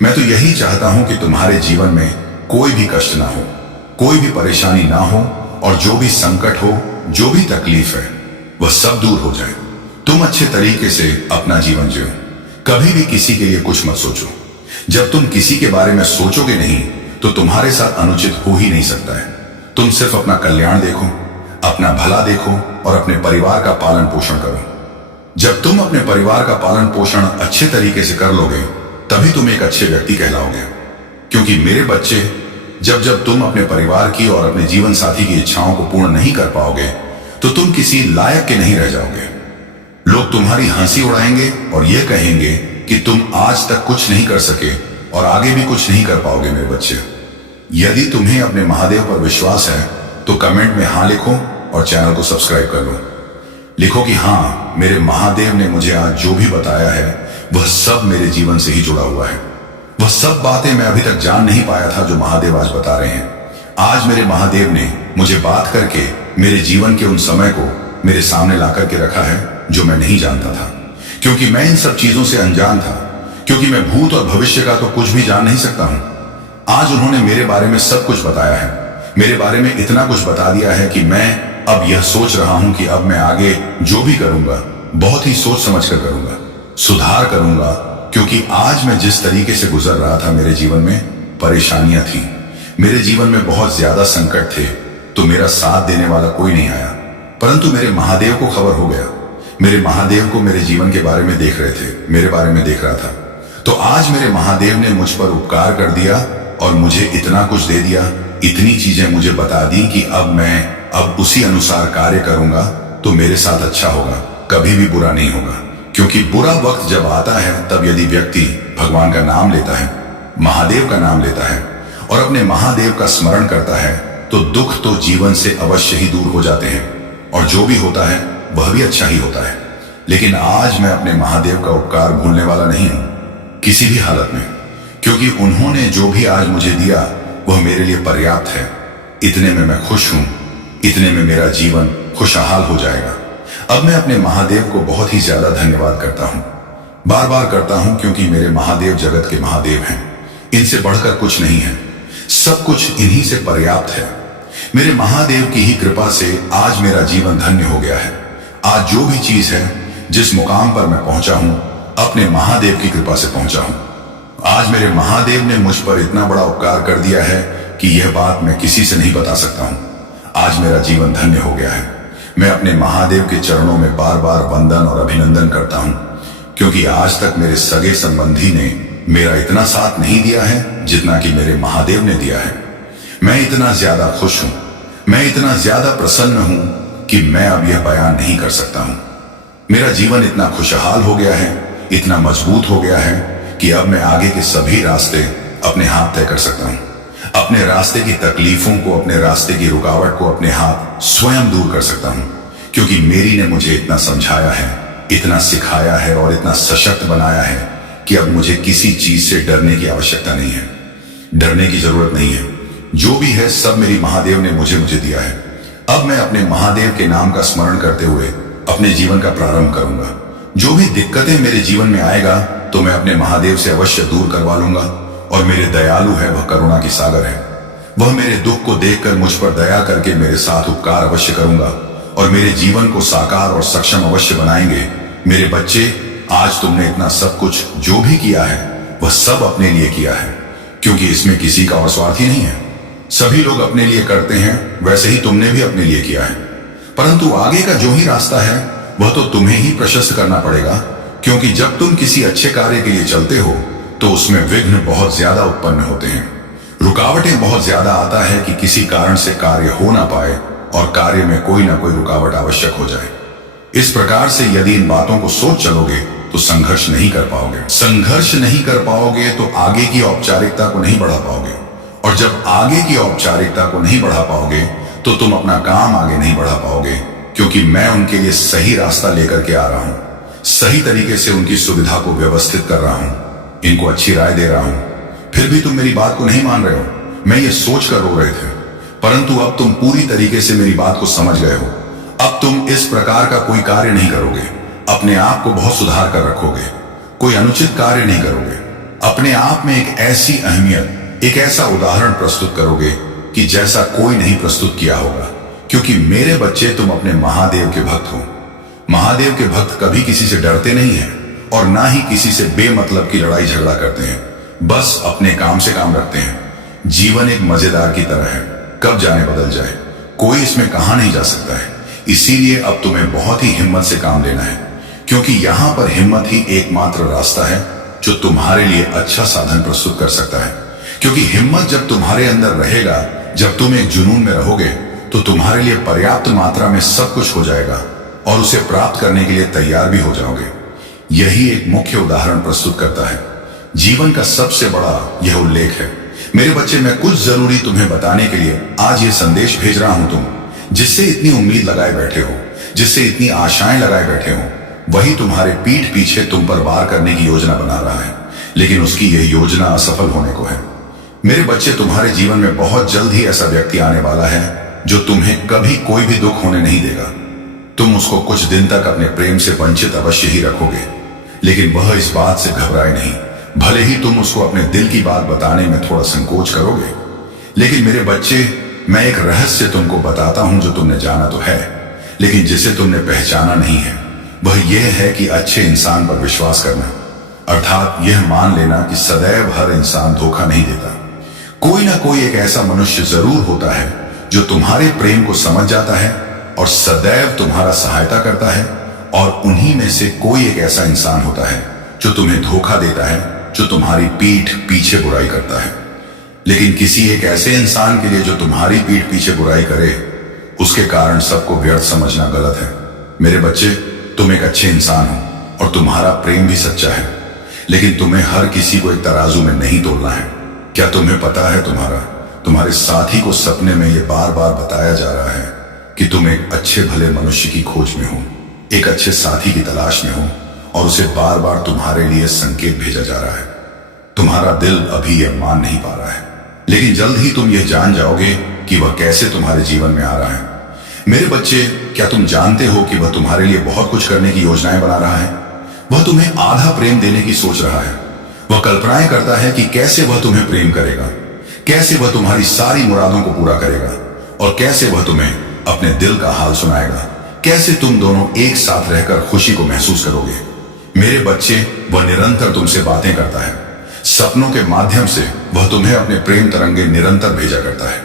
मैं तो यही चाहता हूं कि तुम्हारे जीवन में कोई भी कष्ट ना हो, कोई भी परेशानी ना हो, और जो भी संकट हो, जो भी तकलीफ है, वह सब दूर हो जाए। तुम अच्छे तरीके से अपना जीवन जियो, कभी भी किसी के लिए कुछ मत सोचो। जब तुम किसी के बारे में सोचोगे नहीं, तो तुम्हारे साथ अनुचित हो ही नहीं सकता है। तुम सिर्फ अपना कल्याण देखो, अपना भला देखो और अपने परिवार का पालन पोषण करो। जब तुम अपने परिवार का पालन पोषण अच्छे तरीके से कर लोगे, तभी तुम एक अच्छे व्यक्ति कहलाओगे। क्योंकि मेरे बच्चे, जब जब तुम अपने परिवार की और अपने जीवन साथी की इच्छाओं को पूर्ण नहीं कर पाओगे, तो तुम किसी लायक के नहीं रह जाओगे। लोग तुम्हारी हंसी उड़ाएंगे और यह कहेंगे कि तुम आज तक कुछ नहीं कर सके और आगे भी कुछ नहीं कर पाओगे। मेरे बच्चे, यदि तुम्हें अपने महादेव पर विश्वास है, तो कमेंट में हाँ लिखो और चैनल को सब्सक्राइब कर लो। लिखो कि हाँ, मेरे महादेव ने मुझे आज जो भी बताया है वह सब मेरे जीवन से ही जुड़ा हुआ है। वह सब बातें मैं अभी तक जान नहीं पाया था जो महादेव आज बता रहे हैं। आज मेरे महादेव ने मुझे बात करके मेरे जीवन के उन समय को मेरे सामने ला करके रखा है जो मैं नहीं जानता था, क्योंकि मैं इन सब चीजों से अनजान था, क्योंकि मैं भूत और भविष्य का तो कुछ भी जान नहीं सकता हूं। आज उन्होंने मेरे बारे में सब कुछ बताया है, मेरे बारे में इतना कुछ बता दिया है कि मैं अब यह सोच रहा हूं कि अब मैं आगे जो भी करूंगा बहुत ही सोच समझ कर करूंगा, सुधार करूंगा। क्योंकि आज मैं जिस तरीके से गुजर रहा था, मेरे जीवन में परेशानियां थी, मेरे जीवन में बहुत ज्यादा संकट थे, तो मेरा साथ देने वाला कोई नहीं आया। परंतु मेरे महादेव को खबर हो गया, मेरे महादेव को मेरे जीवन के बारे में देख रहे थे, मेरे बारे में देख रहा था। तो आज मेरे महादेव ने मुझ पर उपकार कर दिया और मुझे इतना कुछ दे दिया, इतनी चीजें मुझे बता दी कि अब मैं उसी अनुसार कार्य करूंगा तो मेरे साथ अच्छा होगा, कभी भी बुरा नहीं होगा। क्योंकि बुरा वक्त जब आता है, तब यदि व्यक्ति भगवान का नाम लेता है, महादेव का नाम लेता है और अपने महादेव का स्मरण करता है, तो दुख तो जीवन से अवश्य ही दूर हो जाते हैं और जो भी होता है वह भी अच्छा ही होता है। लेकिन आज मैं अपने महादेव का उपकार भूलने वाला नहीं हूं, किसी भी हालत में, क्योंकि उन्होंने जो भी आज मुझे दिया वह मेरे लिए पर्याप्त है। इतने में मैं खुश हूं, इतने में मेरा जीवन खुशहाल हो जाएगा। अब मैं अपने महादेव को बहुत ही ज्यादा धन्यवाद करता हूं, बार बार करता हूं, क्योंकि मेरे महादेव जगत के महादेव हैं, इनसे बढ़कर कुछ नहीं है, सब कुछ इन्हीं से पर्याप्त है। मेरे महादेव की ही कृपा से आज मेरा जीवन धन्य हो गया है। आज जो भी चीज है, जिस मुकाम पर मैं पहुंचा हूं, अपने महादेव की कृपा से पहुंचा हूं। आज मेरे महादेव ने मुझ पर इतना बड़ा उपकार कर दिया है कि यह बात मैं किसी से नहीं बता सकता हूं। आज मेरा जीवन धन्य हो गया है। मैं अपने महादेव के चरणों में बार बार वंदन और अभिनंदन करता हूं, क्योंकि आज तक मेरे सगे संबंधी ने मेरा इतना साथ नहीं दिया है जितना कि मेरे महादेव ने दिया है। मैं इतना ज्यादा खुश हूं, मैं इतना ज्यादा प्रसन्न हूं कि मैं अब यह बयान नहीं कर सकता हूं। मेरा जीवन इतना खुशहाल हो गया है इतना मजबूत हो गया है कि अब मैं आगे के सभी रास्ते अपने हाथ तय कर सकता हूं। अपने रास्ते की तकलीफों को, अपने रास्ते की रुकावट को अपने हाथ स्वयं दूर कर सकता हूं, क्योंकि मेरी ने मुझे इतना समझाया है, इतना सिखाया है और इतना सशक्त बनाया है कि अब मुझे किसी चीज से डरने की आवश्यकता नहीं है, डरने की जरूरत नहीं है। जो भी है सब मेरी महादेव ने मुझे दिया है। अब मैं अपने महादेव के नाम का स्मरण करते हुए अपने जीवन का प्रारंभ करूंगा। जो भी दिक्कतें मेरे जीवन में आएगा तो मैं अपने महादेव से अवश्य दूर करवा लूंगा। और मेरे दयालु है, वह करुणा की सागर है। वह मेरे दुख को देखकर मुझ पर दया करके मेरे साथ उपकार अवश्य करूंगा और मेरे जीवन को साकार और सक्षम अवश्य बनाएंगे। मेरे बच्चे, आज तुमने इतना सब कुछ जो भी किया है वह सब अपने लिए किया है, क्योंकि इसमें किसी का और स्वार्थ ही नहीं है। सभी लोग अपने लिए करते हैं, वैसे ही तुमने भी अपने लिए किया है। परंतु आगे का जो ही रास्ता है वह तो तुम्हें ही प्रशस्त करना पड़ेगा, क्योंकि जब तुम किसी अच्छे कार्य के लिए चलते हो तो उसमें विघ्न बहुत ज्यादा उत्पन्न होते हैं, रुकावटें बहुत ज्यादा आता है कि किसी कारण से कार्य हो ना पाए और कार्य में कोई ना कोई रुकावट आवश्यक हो जाए। इस प्रकार से यदि इन बातों को सोच चलोगे तो संघर्ष नहीं कर पाओगे। संघर्ष नहीं कर पाओगे तो आगे की औपचारिकता को नहीं बढ़ा पाओगे, और जब आगे की औपचारिकता को नहीं बढ़ा पाओगे तो तुम अपना काम आगे नहीं बढ़ा पाओगे, क्योंकि मैं उनके लिए सही रास्ता लेकर के आ रहा हूं, सही तरीके से उनकी सुविधा को व्यवस्थित कर रहा हूं, इनको अच्छी राय दे रहा हूं। फिर भी तुम मेरी बात को नहीं मान रहे हो। मैं ये सोचकर रो रहे थे, परंतु अब तुम पूरी तरीके से मेरी बात को समझ गए हो। अब तुम इस प्रकार का कोई कार्य नहीं करोगे, अपने आप को बहुत सुधार कर रखोगे, कोई अनुचित कार्य नहीं करोगे, अपने आप में एक ऐसी अहमियत, एक ऐसा उदाहरण प्रस्तुत करोगे कि जैसा कोई नहीं प्रस्तुत किया होगा, क्योंकि मेरे बच्चे तुम अपने महादेव के भक्त हो। महादेव के भक्त कभी किसी से डरते नहीं हैं और ना ही किसी से बेमतलब की लड़ाई झगड़ा करते हैं, बस अपने काम से काम रखते हैं। जीवन एक मजेदार की तरह है, कब जाने बदल जाए, कोई इसमें कहा नहीं जा सकता है। इसीलिए अब तुम्हें बहुत ही हिम्मत से काम लेना है, क्योंकि यहां पर हिम्मत ही एकमात्र रास्ता है जो तुम्हारे लिए अच्छा साधन प्रस्तुत कर सकता है। क्योंकि हिम्मत जब तुम्हारे अंदर रहेगा, जब तुम एक जुनून में रहोगे, तो तुम्हारे लिए पर्याप्त मात्रा में सब कुछ हो जाएगा और उसे प्राप्त करने के लिए तैयार भी हो जाओगे। यही एक मुख्य उदाहरण प्रस्तुत करता है। जीवन का सबसे बड़ा यह उल्लेख है। मेरे बच्चे, मैं कुछ जरूरी तुम्हें बताने के लिए आज ये संदेश भेज रहा हूं। तुम जिससे इतनी उम्मीद लगाए बैठे हो, जिससे इतनी आशाएं लगाए बैठे हो, वही तुम्हारे पीठ पीछे तुम पर वार करने की योजना बना रहा है, लेकिन उसकी यह योजना असफल होने को है। मेरे बच्चे, तुम्हारे जीवन में बहुत जल्द ही ऐसा व्यक्ति आने वाला है जो तुम्हें कभी कोई भी दुख होने नहीं देगा। तुम उसको कुछ दिन तक अपने प्रेम से वंचित अवश्य ही रखोगे, लेकिन वह इस बात से घबराए नहीं। भले ही तुम उसको अपने दिल की बात बताने में थोड़ा संकोच करोगे, लेकिन मेरे बच्चे, मैं एक रहस्य तुमको बताता हूं जो तुमने जाना तो है, लेकिन जिसे तुमने पहचाना नहीं है। वह यह है कि अच्छे इंसान पर विश्वास करना, अर्थात यह मान लेना कि सदैव हर इंसान धोखा नहीं देता। कोई ना कोई एक ऐसा मनुष्य जरूर होता है जो तुम्हारे प्रेम को समझ जाता है और सदैव तुम्हारा सहायता करता है, और उन्हीं में से कोई एक ऐसा इंसान होता है जो तुम्हें धोखा देता है, जो तुम्हारी पीठ पीछे बुराई करता है। लेकिन किसी एक ऐसे इंसान के लिए जो तुम्हारी पीठ पीछे बुराई करे, उसके कारण सबको व्यर्थ समझना गलत है। मेरे बच्चे, तुम एक अच्छे इंसान हो और तुम्हारा प्रेम भी सच्चा है, लेकिन तुम्हें हर किसी को एक तराजू में नहीं तोलना है। क्या तुम्हें पता है, तुम्हारे साथी को सपने में यह बार बार बताया जा रहा है कि तुम एक अच्छे भले मनुष्य की खोज में हो, एक अच्छे साथी की तलाश में हो, और उसे बार बार तुम्हारे लिए संकेत भेजा जा रहा है। तुम्हारा दिल अभी यह मान नहीं पा रहा है, लेकिन जल्द ही तुम यह जान जाओगे कि वह कैसे तुम्हारे जीवन में आ रहा है। मेरे बच्चे, क्या तुम जानते हो कि वह तुम्हारे लिए बहुत कुछ करने की योजनाएं बना रहा है? वह तुम्हें आधा प्रेम देने की सोच रहा है। वह कल्पनाएं करता है कि कैसे वह तुम्हें प्रेम करेगा, कैसे वह तुम्हारी सारी मुरादों को पूरा करेगा, और कैसे वह तुम्हें अपने दिल का हाल सुनाएगा, कैसे तुम दोनों एक साथ रहकर खुशी को महसूस करोगे। मेरे बच्चे, वह निरंतर तुमसे बातें करता है। सपनों के माध्यम से वह तुम्हें अपने प्रेम तरंगे निरंतर भेजा करता है।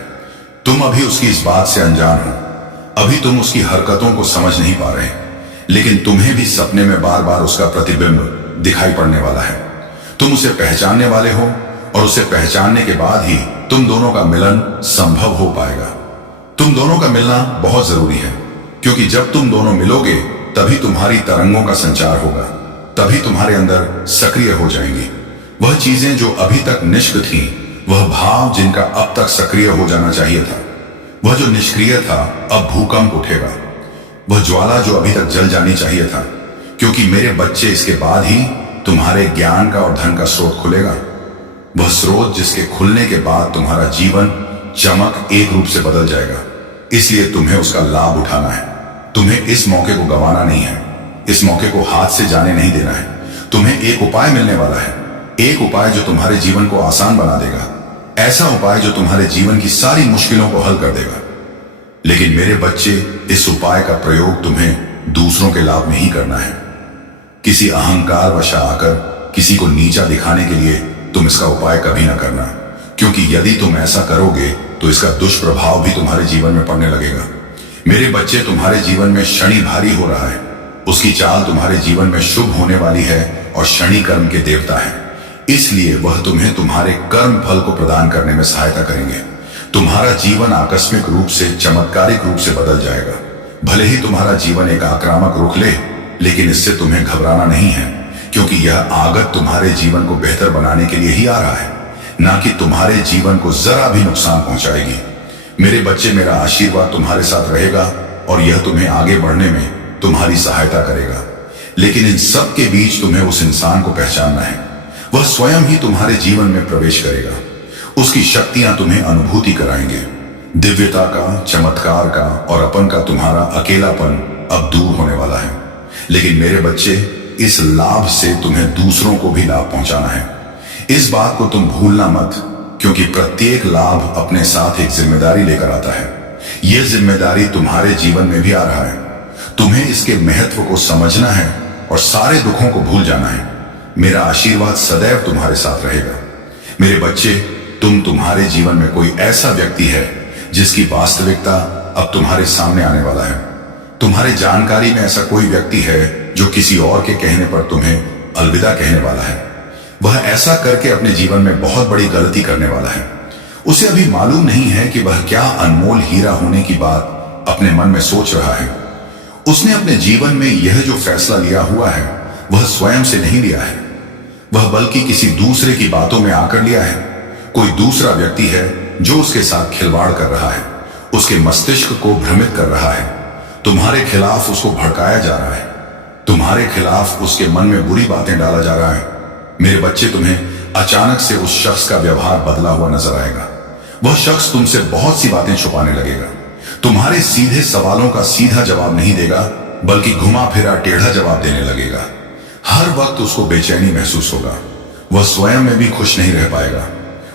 तुम अभी उसकी इस बात से अनजान हो, अभी तुम उसकी हरकतों को समझ नहीं पा रहे, लेकिन तुम्हें भी सपने में बार बार उसका प्रतिबिंब दिखाई पड़ने वाला है। तुम उसे पहचानने वाले हो, और उसे पहचानने के बाद ही तुम दोनों का मिलन संभव हो पाएगा। तुम दोनों का मिलना बहुत जरूरी है, क्योंकि जब तुम दोनों मिलोगे तभी तुम्हारी तरंगों का संचार होगा। तभी तुम्हारे अंदर सक्रिय हो जाएंगी। वह चीजें जो अभी तक निष्क्रिय थी, वह भाव जिनका अब तक सक्रिय हो जाना चाहिए था, वह जो निष्क्रिय था, अब भूकंप उठेगा। वह ज्वाला जो अभी तक जल जानी चाहिए था, क्योंकि मेरे बच्चे इसके बाद ही तुम्हारे ज्ञान का और धन का स्रोत खुलेगा। वह स्रोत जिसके खुलने के बाद तुम्हारा जीवन चमक एक रूप से बदल जाएगा। इसलिए तुम्हें उसका लाभ उठाना है। तुम्हें इस मौके को गंवाना नहीं है। इस मौके को हाथ से जाने नहीं देना है। तुम्हें एक उपाय मिलने वाला है, एक उपाय जो तुम्हारे जीवन को आसान बना देगा, ऐसा उपाय जो तुम्हारे जीवन की सारी मुश्किलों को हल कर देगा। लेकिन मेरे बच्चे, इस उपाय का प्रयोग तुम्हें दूसरों के लाभ में ही करना है। किसी अहंकार वश आकर किसी को नीचा दिखाने के लिए तुम इसका उपाय कभी ना करना, क्योंकि यदि तुम ऐसा करोगे तो इसका दुष्प्रभाव भी तुम्हारे जीवन में पड़ने लगेगा। मेरे बच्चे, तुम्हारे जीवन में शनि भारी हो रहा है। उसकी चाल तुम्हारे जीवन में शुभ होने वाली है और शनि कर्म के देवता है। इसलिए वह तुम्हें तुम्हारे कर्म फल को प्रदान करने में सहायता करेंगे। तुम्हारा जीवन आकस्मिक रूप से, चमत्कारिक रूप से बदल जाएगा। भले ही तुम्हारा जीवन एक आक्रामक रुख ले, लेकिन इससे तुम्हें घबराना नहीं है, क्योंकि यह आगत तुम्हारे जीवन को बेहतर बनाने के लिए ही आ रहा है, ना कि तुम्हारे जीवन को जरा भी नुकसान पहुंचाएगी। मेरे बच्चे, मेरा आशीर्वाद तुम्हारे साथ रहेगा और यह तुम्हें आगे बढ़ने में तुम्हारी सहायता करेगा। लेकिन इन सब के बीच तुम्हें उस इंसान को पहचानना है। वह स्वयं ही तुम्हारे जीवन में प्रवेश करेगा। उसकी शक्तियां तुम्हें अनुभूति कराएंगे। दिव्यता का, चमत्कार का और अपन का तुम्हारा अकेलापन अब दूर होने वाला है। लेकिन मेरे बच्चे, इस लाभ से तुम्हें दूसरों को भी लाभ पहुंचाना है। इस बात को तुम भूलना मत, क्योंकि प्रत्येक लाभ अपने साथ एक जिम्मेदारी लेकर आता है। यह जिम्मेदारी तुम्हारे जीवन में भी आ रहा है। तुम्हें इसके महत्व को समझना है और सारे दुखों को भूल जाना है। मेरा आशीर्वाद सदैव तुम्हारे साथ रहेगा। मेरे बच्चे, तुम्हारे जीवन में कोई ऐसा व्यक्ति है जिसकी वास्तविकता अब तुम्हारे सामने आने वाला है। तुम्हारे जानकारी में ऐसा कोई व्यक्ति है जो किसी और के कहने पर तुम्हें अलविदा कहने वाला है। वह ऐसा करके अपने जीवन में बहुत बड़ी गलती करने वाला है। उसे अभी मालूम नहीं है कि वह क्या अनमोल हीरा होने की बात अपने मन में सोच रहा है। उसने अपने जीवन में यह जो फैसला लिया हुआ है, वह स्वयं से नहीं लिया है, वह बल्कि किसी दूसरे की बातों में आकर लिया है। कोई दूसरा व्यक्ति है जो उसके साथ खिलवाड़ कर रहा है, उसके मस्तिष्क को भ्रमित कर रहा है। तुम्हारे खिलाफ उसको भड़काया जा रहा है, तुम्हारे खिलाफ उसके मन में बुरी बातें डाला जा रहा है। मेरे बच्चे, तुम्हें अचानक से उस शख्स का व्यवहार बदला हुआ नजर आएगा। वह शख्स तुमसे बहुत सी बातें छुपाने लगेगा। तुम्हारे सीधे सवालों का सीधा जवाब नहीं देगा, बल्कि घुमा फिरा टेढ़ा जवाब देने लगेगा। हर वक्त उसको बेचैनी महसूस होगा। वह स्वयं में भी खुश नहीं रह पाएगा।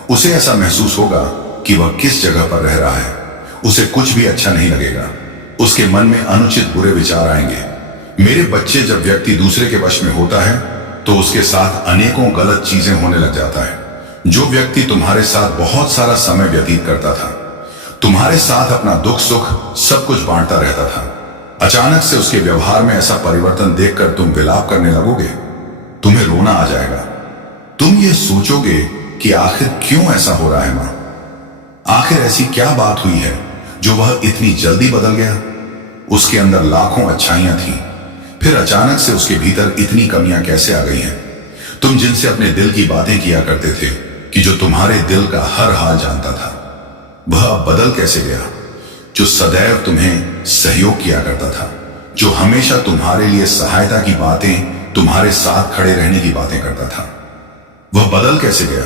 उसे ऐसा महसूस होगा कि वह किस जगह पर रह रहा है। उसे कुछ भी अच्छा नहीं लगेगा। उसके मन में अनुचित बुरे विचार आएंगे। मेरे बच्चे, जब व्यक्ति दूसरे के वश में होता है तो उसके साथ अनेकों गलत चीजें होने लग जाता है। जो व्यक्ति तुम्हारे साथ बहुत सारा समय व्यतीत करता था, तुम्हारे साथ अपना दुख सुख सब कुछ बांटता रहता था, अचानक से उसके व्यवहार में ऐसा परिवर्तन देखकर तुम विलाप करने लगोगे। तुम्हें रोना आ जाएगा। तुम ये सोचोगे कि आखिर क्यों ऐसा हो रहा है मां? आखिर ऐसी क्या बात हुई है जो वह इतनी जल्दी बदल गया? उसके अंदर लाखों अच्छाइयां थीं, फिर अचानक से उसके भीतर इतनी कमियां कैसे आ गई हैं? तुम जिनसे अपने दिल की बातें किया करते थे, कि जो तुम्हारे दिल का हर हाल जानता था, वह अब बदल कैसे गया? जो सदैव तुम्हें सहयोग किया करता था, जो हमेशा तुम्हारे लिए सहायता की बातें, तुम्हारे साथ खड़े रहने की बातें करता था, वह बदल कैसे गया?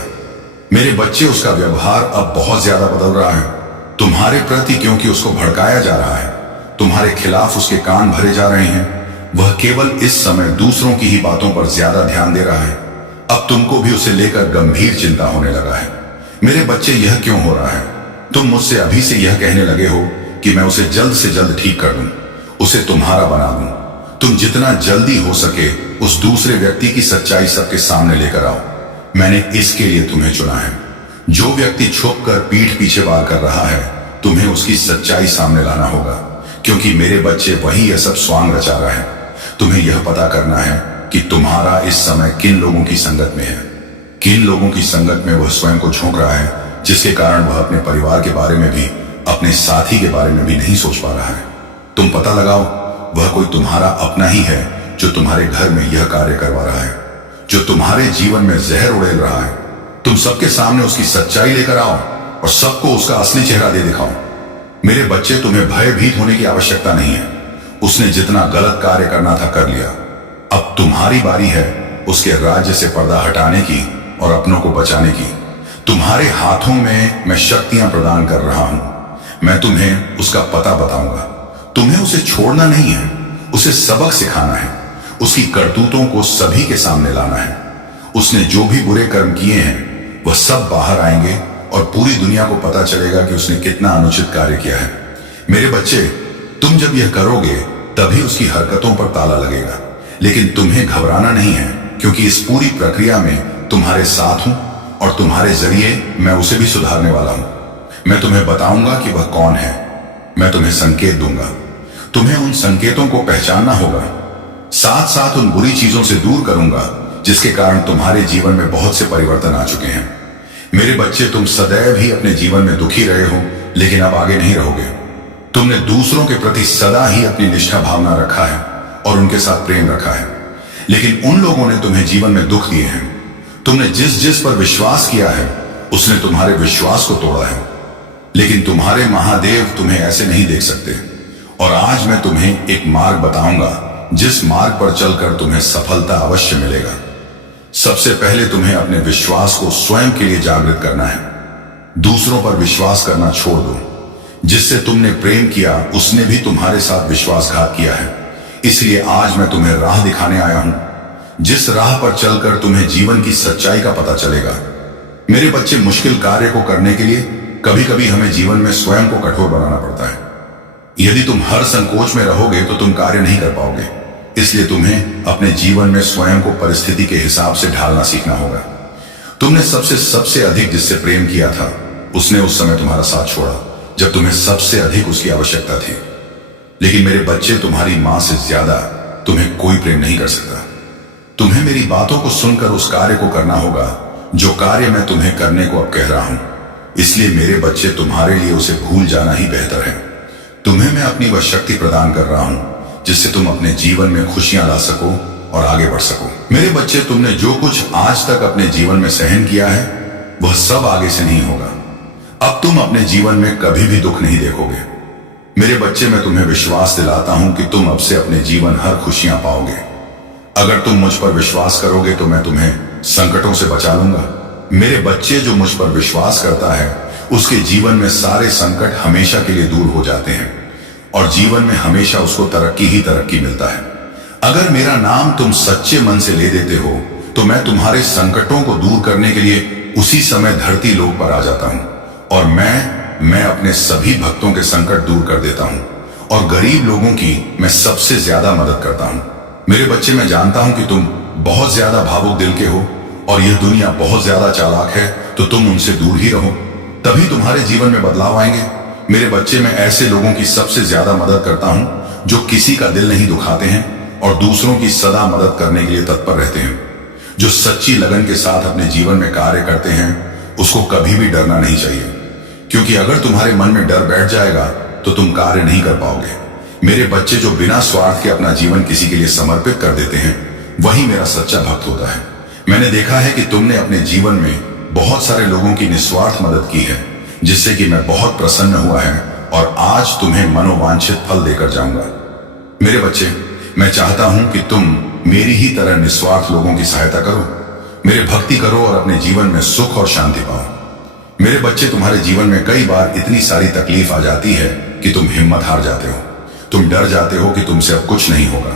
मेरे बच्चे, उसका व्यवहार अब बहुत ज्यादा बदल रहा है तुम्हारे प्रति, क्योंकि उसको भड़काया जा रहा है। तुम्हारे खिलाफ उसके कान भरे जा रहे हैं। वह केवल इस समय दूसरों की ही बातों पर ज्यादा ध्यान दे रहा है। अब तुमको भी उसे लेकर गंभीर चिंता होने लगा है। मेरे बच्चे, यह क्यों हो रहा है? तुम मुझसे अभी से यह कहने लगे हो कि मैं उसे जल्द से जल्द ठीक कर दूं, उसे तुम्हारा बना दूं। तुम जितना जल्दी हो सके उस दूसरे व्यक्ति की सच्चाई सबके सामने लेकर आओ। मैंने इसके लिए तुम्हें चुना है। जो व्यक्ति छुपकर पीठ पीछे वार कर रहा है, तुम्हें उसकी सच्चाई सामने लाना होगा, क्योंकि मेरे बच्चे, वही यह सब स्वांग रचा रहा है। तुम्हें यह पता करना है कि तुम्हारा इस समय किन लोगों की संगत में है, किन लोगों की संगत में वह स्वयं को झोंक रहा है, जिसके कारण वह अपने परिवार के बारे में भी, अपने साथी के बारे में भी नहीं सोच पा रहा है। तुम पता लगाओ, वह कोई तुम्हारा अपना ही है जो तुम्हारे घर में यह कार्य करवा रहा है, जो तुम्हारे जीवन में जहर उड़ेल रहा है। तुम सबके सामने उसकी सच्चाई लेकर आओ और सबको उसका असली चेहरा दे दिखाओ। मेरे बच्चे, तुम्हें भयभीत होने की आवश्यकता नहीं है। उसने जितना गलत कार्य करना था कर लिया। अब तुम्हारी बारी है उसके राज्य से पर्दा हटाने की और अपनों को बचाने की। तुम्हारे हाथों में मैं शक्तियां प्रदान कर रहा हूं। मैं तुम्हें उसका पता बताऊंगा। तुम्हें उसे छोड़ना नहीं है, उसे सबक सिखाना है, उसकी करतूतों को सभी के सामने लाना है। उसने जो भी बुरे कर्म किए हैं वह सब बाहर आएंगे और पूरी दुनिया को पता चलेगा कि उसने कितना अनुचित कार्य किया है। मेरे बच्चे, तुम जब यह करोगे तभी उसकी हरकतों पर ताला लगेगा, लेकिन तुम्हें घबराना नहीं है, क्योंकि इस पूरी प्रक्रिया में तुम्हारे साथ हूं और तुम्हारे जरिए मैं उसे भी सुधारने वाला हूं। मैं तुम्हें बताऊंगा कि वह कौन है। मैं तुम्हें संकेत दूंगा, तुम्हें उन संकेतों को पहचानना होगा। साथ साथ उन बुरी चीजों से दूर करूंगा जिसके कारण तुम्हारे जीवन में बहुत से परिवर्तन आ चुके हैं। मेरे बच्चे, तुम सदैव ही अपने जीवन में दुखी रहे हो, लेकिन अब आगे नहीं रहोगे। तुमने दूसरों के प्रति सदा ही अपनी निष्ठा भावना रखा है और उनके साथ प्रेम रखा है, लेकिन उन लोगों ने तुम्हें जीवन में दुख दिए हैं। तुमने जिस जिस पर विश्वास किया है उसने तुम्हारे विश्वास को तोड़ा है, लेकिन तुम्हारे महादेव तुम्हें ऐसे नहीं देख सकते। और आज मैं तुम्हें एक मार्ग बताऊंगा जिस मार्ग पर चलकर तुम्हें सफलता अवश्य मिलेगा। सबसे पहले तुम्हें अपने विश्वास को स्वयं के लिए जागृत करना है। दूसरों पर विश्वास करना छोड़ दो। जिससे तुमने प्रेम किया उसने भी तुम्हारे साथ विश्वासघात किया है। इसलिए आज मैं तुम्हें राह दिखाने आया हूं, जिस राह पर चलकर तुम्हें जीवन की सच्चाई का पता चलेगा। मेरे बच्चे, मुश्किल कार्य को करने के लिए कभी कभी हमें जीवन में स्वयं को कठोर बनाना पड़ता है। यदि तुम हर संकोच में रहोगे तो तुम कार्य नहीं कर पाओगे। इसलिए तुम्हें अपने जीवन में स्वयं को परिस्थिति के हिसाब से ढालना सीखना होगा। तुमने सबसे अधिक जिससे प्रेम किया था उसने उस समय तुम्हारा साथ छोड़ा जब तुम्हें सबसे अधिक उसकी आवश्यकता थी। लेकिन मेरे बच्चे, तुम्हारी मां से ज्यादा तुम्हें कोई प्रेम नहीं कर सकता। तुम्हें मेरी बातों को सुनकर उस कार्य को करना होगा जो कार्य मैं तुम्हें करने को अब कह रहा हूं। इसलिए मेरे बच्चे, तुम्हारे लिए उसे भूल जाना ही बेहतर है। तुम्हें मैं अपनी वह शक्ति प्रदान कर रहा हूं जिससे तुम अपने जीवन में खुशियां ला सको और आगे बढ़ सको। मेरे बच्चे, तुमने जो कुछ आज तक अपने जीवन में सहन किया है वह सब आगे से नहीं होगा। अब तुम अपने जीवन में कभी भी दुख नहीं देखोगे। मेरे बच्चे, मैं तुम्हें विश्वास दिलाता हूं कि तुम अब से अपने जीवन हर खुशियां पाओगे। अगर तुम मुझ पर विश्वास करोगे तो मैं तुम्हें संकटों से बचा लूंगा। मेरे बच्चे, जो मुझ पर विश्वास करता है उसके जीवन में सारे संकट हमेशा के लिए दूर हो जाते हैं और जीवन में हमेशा उसको तरक्की ही तरक्की मिलता है। अगर मेरा नाम तुम सच्चे मन से ले देते हो तो मैं तुम्हारे संकटों को दूर करने के लिए उसी समय धरती लोक पर आ जाता हूं और मैं अपने सभी भक्तों के संकट दूर कर देता हूं और गरीब लोगों की मैं सबसे ज्यादा मदद करता हूं। मेरे बच्चे, मैं जानता हूं कि तुम बहुत ज्यादा भावुक दिल के हो और यह दुनिया बहुत ज्यादा चालाक है, तो तुम उनसे दूर ही रहो, तभी तुम्हारे जीवन में बदलाव आएंगे। मेरे बच्चे, मैं ऐसे लोगों की सबसे ज्यादा मदद करता हूं जो किसी का दिल नहीं दुखाते हैं और दूसरों की सदा मदद करने के लिए तत्पर रहते हैं। जो सच्ची लगन के साथ अपने जीवन में कार्य करते हैं उसको कभी भी डरना नहीं चाहिए, क्योंकि अगर तुम्हारे मन में डर बैठ जाएगा तो तुम कार्य नहीं कर पाओगे। मेरे बच्चे, जो बिना स्वार्थ के अपना जीवन किसी के लिए समर्पित कर देते हैं वही मेरा सच्चा भक्त होता है। मैंने देखा है कि तुमने अपने जीवन में बहुत सारे लोगों की निस्वार्थ मदद की है, जिससे कि मैं बहुत प्रसन्न हुआ है और आज तुम्हें मनोवांछित फल देकर जाऊंगा। मेरे बच्चे, मैं चाहता हूं कि तुम मेरी ही तरह निस्वार्थ लोगों की सहायता करो, मेरे भक्ति करो और अपने जीवन में सुख और शांति पाओ। मेरे बच्चे, तुम्हारे जीवन में कई बार इतनी सारी तकलीफ आ जाती है कि तुम हिम्मत हार जाते हो। तुम डर जाते हो कि तुमसे अब कुछ नहीं होगा,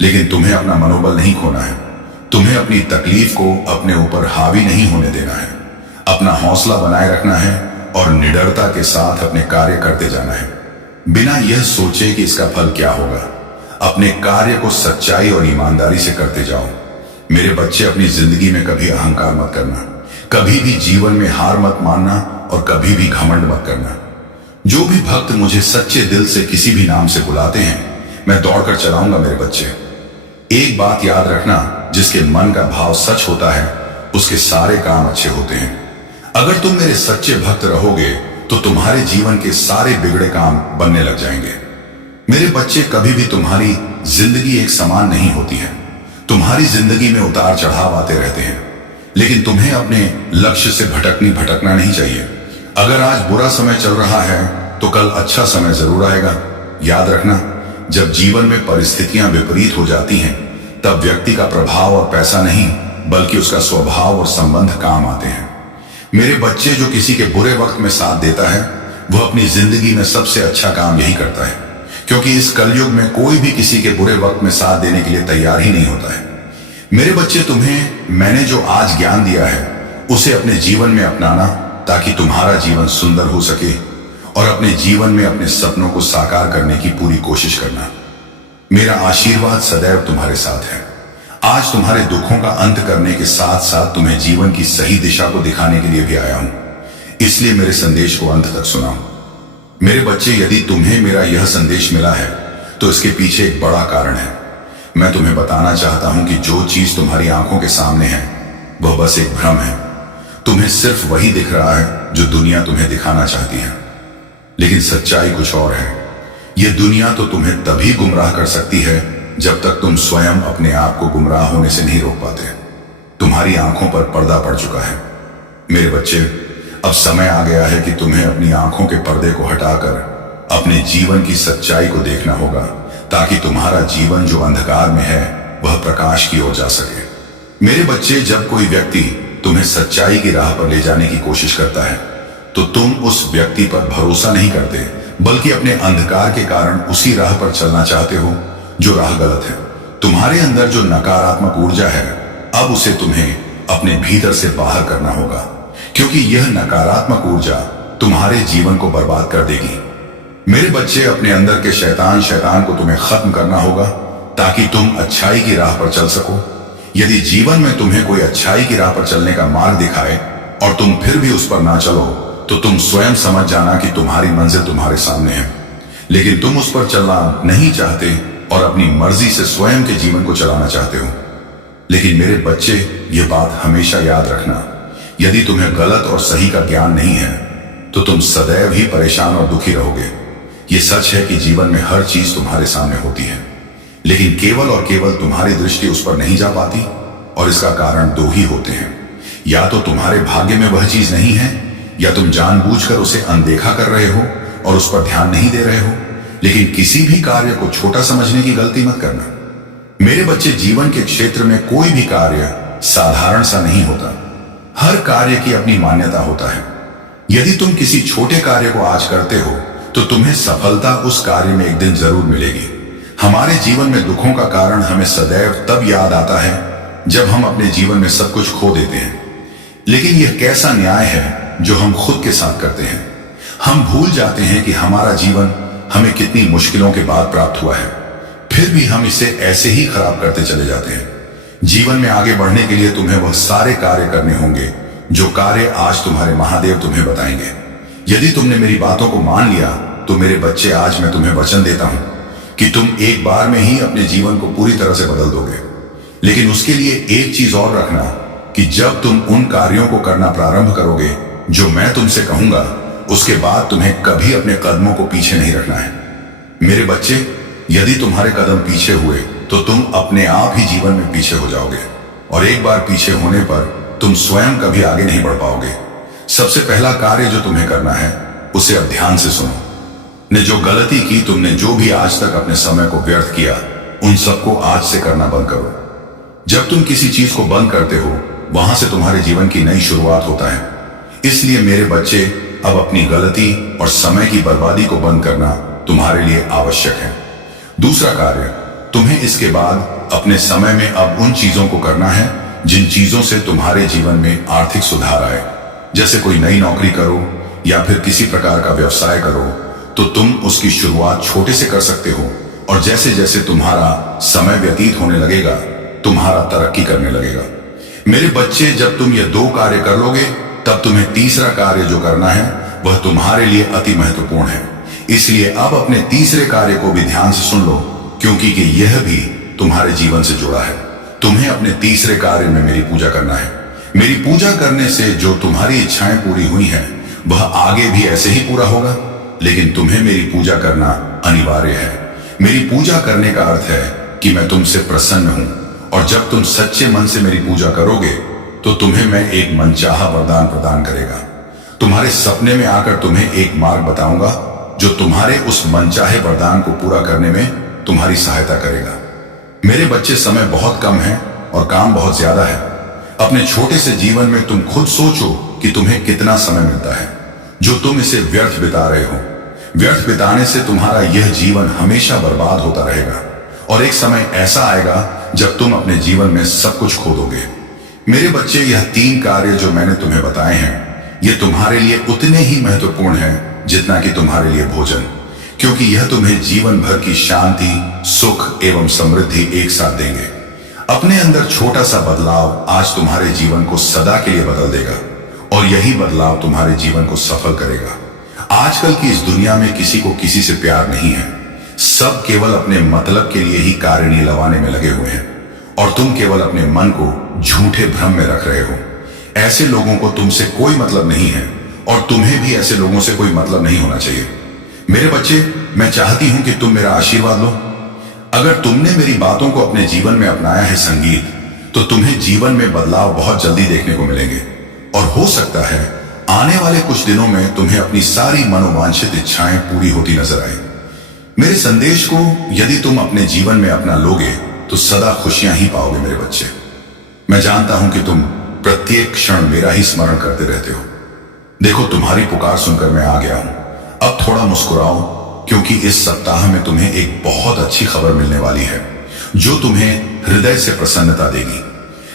लेकिन तुम्हें अपना मनोबल नहीं खोना है। तुम्हें अपनी तकलीफ को अपने ऊपर हावी नहीं होने देना है। अपना हौसला बनाए रखना है और निडरता के साथ अपने कार्य करते जाना है, बिना यह सोचे कि इसका फल क्या होगा। अपने कार्य को सच्चाई और ईमानदारी से करते जाओ। मेरे बच्चे, अपनी जिंदगी में कभी अहंकार मत करना, कभी भी जीवन में हार मत मानना और कभी भी घमंड मत करना। जो भी भक्त मुझे सच्चे दिल से किसी भी नाम से बुलाते हैं मैं दौड़कर चलाऊंगा। मेरे बच्चे, एक बात याद रखना, जिसके मन का भाव सच होता है उसके सारे काम अच्छे होते हैं। अगर तुम मेरे सच्चे भक्त रहोगे तो तुम्हारे जीवन के सारे बिगड़े काम बनने लग जाएंगे। मेरे बच्चे, कभी भी तुम्हारी जिंदगी एक समान नहीं होती है। तुम्हारी जिंदगी में उतार चढ़ाव आते रहते हैं, लेकिन तुम्हें अपने लक्ष्य से भटकना नहीं चाहिए। अगर आज बुरा समय चल रहा है तो कल अच्छा समय जरूर आएगा। याद रखना, जब जीवन में परिस्थितियां विपरीत हो जाती हैं, तब व्यक्ति का प्रभाव और पैसा नहीं, बल्कि उसका स्वभाव और संबंध काम आते हैं। मेरे बच्चे, जो किसी के बुरे वक्त में साथ देता है, वह अपनी जिंदगी में सबसे अच्छा काम यही करता है, क्योंकि इस कलयुग में कोई भी किसी के बुरे वक्त में साथ देने के लिए तैयार ही नहीं होता है। मेरे बच्चे, तुम्हें मैंने जो आज ज्ञान दिया है, उसे अपने जीवन में अपनाना, ताकि तुम्हारा जीवन सुंदर हो सके, और अपने जीवन में अपने सपनों को साकार करने की पूरी कोशिश करना। मेरा आशीर्वाद सदैव तुम्हारे साथ है। आज तुम्हारे दुखों का अंत करने के साथ साथ तुम्हें जीवन की सही दिशा को दिखाने के लिए भी आया हूं, इसलिए मेरे संदेश को अंत तक सुनाओ। मेरे बच्चे, यदि तुम्हें मेरा यह संदेश मिला है तो इसके पीछे एक बड़ा कारण है। मैं तुम्हें बताना चाहता हूं कि जो चीज तुम्हारी आंखों के सामने है, वह बस एक भ्रम है। तुम्हें सिर्फ वही दिख रहा है जो दुनिया तुम्हें दिखाना चाहती है, लेकिन सच्चाई कुछ और है। यह दुनिया तो तुम्हें तभी गुमराह कर सकती है जब तक तुम स्वयं अपने आप को गुमराह होने से नहीं रोक पाते। तुम्हारी आंखों पर पर्दा पड़ चुका है। मेरे बच्चे, अब समय आ गया है कि तुम्हें अपनी आंखों के पर्दे को हटाकर अपने जीवन की सच्चाई को देखना होगा, ताकि तुम्हारा जीवन जो अंधकार में है वह प्रकाश की ओर जा सके। मेरे बच्चे, जब कोई व्यक्ति तुम्हें सच्चाई की राह पर ले जाने की कोशिश करता है, तो तुम उस व्यक्ति पर भरोसा नहीं करते, बल्कि अपने अंधकार के कारण उसी राह पर चलना चाहते हो जो राह गलत है। तुम्हारे अंदर जो नकारात्मक ऊर्जा है, अब उसे तुम्हें अपने भीतर से बाहर करना होगा, क्योंकि यह नकारात्मक ऊर्जा तुम्हारे जीवन को बर्बाद कर देगी। मेरे बच्चे, अपने अंदर के शैतान को तुम्हें खत्म करना होगा, ताकि तुम अच्छाई की राह पर चल सको। यदि जीवन में तुम्हें कोई अच्छाई की राह पर चलने का मार्ग दिखाए और तुम फिर भी उस पर ना चलो, तो तुम स्वयं समझ जाना कि तुम्हारी मंजिल तुम्हारे सामने है, लेकिन तुम उस पर चलना नहीं चाहते और अपनी मर्जी से स्वयं के जीवन को चलाना चाहते हो। लेकिन मेरे बच्चे, ये बात हमेशा याद रखना, यदि तुम्हें गलत और सही का ज्ञान नहीं है, तो तुम सदैव ही परेशान और दुखी रहोगे। ये सच है कि जीवन में हर चीज तुम्हारे सामने होती है, लेकिन केवल और केवल तुम्हारी दृष्टि उस पर नहीं जा पाती, और इसका कारण दो ही होते हैं। या तो तुम्हारे भाग्य में वह चीज नहीं है, या तुम जानबूझकर उसे अनदेखा कर रहे हो और उस पर ध्यान नहीं दे रहे हो। लेकिन किसी भी कार्य को छोटा समझने की गलती मत करना। मेरे बच्चे, जीवन के क्षेत्र में कोई भी कार्य साधारण सा नहीं होता। हर कार्य की अपनी मान्यता होता है। यदि तुम किसी छोटे कार्य को आज करते हो, तो तुम्हें सफलता उस कार्य में एक दिन जरूर मिलेगी। हमारे जीवन में दुखों का कारण हमें सदैव तब याद आता है जब हम अपने जीवन में सब कुछ खो देते हैं। लेकिन यह कैसा न्याय है जो हम खुद के साथ करते हैं। हम भूल जाते हैं कि हमारा जीवन हमें कितनी मुश्किलों के बाद प्राप्त हुआ है, फिर भी हम इसे ऐसे ही खराब करते चले जाते हैं। जीवन में आगे बढ़ने के लिए तुम्हें वह सारे कार्य करने होंगे जो कार्य आज तुम्हारे महादेव तुम्हें बताएंगे। यदि तुमने मेरी बातों को मान लिया, तो मेरे बच्चे, आज मैं तुम्हें वचन देता हूं कि तुम एक बार में ही अपने जीवन को पूरी तरह से बदल दोगे। लेकिन उसके लिए एक चीज और रखना, कि जब तुम उन कार्यों को करना प्रारंभ करोगे जो मैं तुमसे कहूंगा, उसके बाद तुम्हें कभी अपने कदमों को पीछे नहीं रखना है। मेरे बच्चे, यदि तुम्हारे कदम पीछे हुए, तो तुम अपने आप ही जीवन में पीछे हो जाओगे, और एक बार पीछे होने पर तुम स्वयं कभी आगे नहीं बढ़ पाओगे। सबसे पहला कार्य जो तुम्हें करना है, उसे अब ध्यान से सुनो। ने जो गलती की, तुमने जो भी आज तक अपने समय को व्यर्थ किया, उन सबको आज से करना बंद करो। जब तुम किसी चीज को बंद करते हो, वहां से तुम्हारे जीवन की नई शुरुआत होता है। इसलिए मेरे बच्चे, अब अपनी गलती और समय की बर्बादी को बंद करना तुम्हारे लिए आवश्यक है। दूसरा कार्य, तुम्हें इसके बाद अपने समय में अब उन चीजों को करना है जिन चीजों से तुम्हारे जीवन में आर्थिक सुधार आए। जैसे कोई नई नौकरी करो या फिर किसी प्रकार का व्यवसाय करो, तो तुम उसकी शुरुआत छोटे से कर सकते हो, और जैसे जैसे तुम्हारा समय व्यतीत होने लगेगा, तुम्हारा तरक्की करने लगेगा। मेरे बच्चे, जब तुम ये दो कार्य कर लोगे, तब तुम्हें तीसरा कार्य जो करना है, वह तुम्हारे लिए अति महत्वपूर्ण है। इसलिए अब अपने तीसरे कार्य को भी ध्यान से सुन लो, क्योंकि कि यह भी तुम्हारे जीवन से जुड़ा है। तुम्हें अपने तीसरे कार्य में मेरी पूजा करना है। मेरी पूजा करने से जो तुम्हारी इच्छाएं पूरी हुई हैं, वह आगे भी ऐसे ही पूरा होगा, लेकिन तुम्हें मेरी पूजा करना अनिवार्य है, मेरी पूजा करने का अर्थ है कि मैं तुमसे प्रसन्न हूं, और जब तुम सच्चे मन से मेरी पूजा करोगे तो तुम्हें मैं एक मनचाहा वरदान प्रदान करेगा। तुम्हारे सपने में आकर तुम्हें एक मार्ग बताऊंगा जो तुम्हारे उस मनचाहे वरदान को पूरा करने में तुम्हारी सहायता करेगा। मेरे बच्चे, समय बहुत कम है और काम बहुत ज्यादा है। अपने छोटे से जीवन में तुम खुद सोचो कि तुम्हें कितना समय मिलता है जो तुम इसे व्यर्थ बिता रहे हो। व्यर्थ बिताने से तुम्हारा यह जीवन हमेशा बर्बाद होता रहेगा, और एक समय ऐसा आएगा जब तुम अपने जीवन में सब कुछ खो दोगे। मेरे बच्चे, यह 3 कार्य जो मैंने तुम्हें बताए हैं, ये तुम्हारे लिए उतने ही महत्वपूर्ण हैं जितना कि तुम्हारे लिए भोजन, क्योंकि यह तुम्हें जीवन भर की शांति, सुख एवं समृद्धि एक साथ देंगे। अपने अंदर छोटा सा बदलाव आज तुम्हारे जीवन को सदा के लिए बदल देगा, और यही बदलाव तुम्हारे जीवन को सफल करेगा। आजकल की इस दुनिया में किसी को किसी से प्यार नहीं है। सब केवल अपने मतलब के लिए ही कार्य निलवाने में लगे हुए हैं, और तुम केवल अपने मन को झूठे भ्रम में रख रहे हो। ऐसे लोगों को तुमसे कोई मतलब नहीं है, और तुम्हें भी ऐसे लोगों से कोई मतलब नहीं होना चाहिए। मेरे बच्चे, मैं चाहती हूं कि तुम मेरा आशीर्वाद लो। अगर तुमने मेरी बातों को अपने जीवन में अपनाया है संगीत, तो तुम्हें जीवन में बदलाव बहुत जल्दी देखने को मिलेंगे, और हो सकता है आने वाले कुछ दिनों में तुम्हें अपनी सारी मनोवांछित इच्छाएं पूरी होती नजर आए। मेरे संदेश को यदि तुम अपने जीवन में अपना लोगे तो सदा खुशियां ही पाओगे। मेरे बच्चे, मैं जानता हूं कि तुम प्रत्येक क्षण मेरा ही स्मरण करते रहते हो। देखो, तुम्हारी पुकार सुनकर मैं आ गया हूं। अब थोड़ा मुस्कुराओ, क्योंकि इस सप्ताह में तुम्हें एक बहुत अच्छी खबर मिलने वाली है जो तुम्हें हृदय से प्रसन्नता देगी।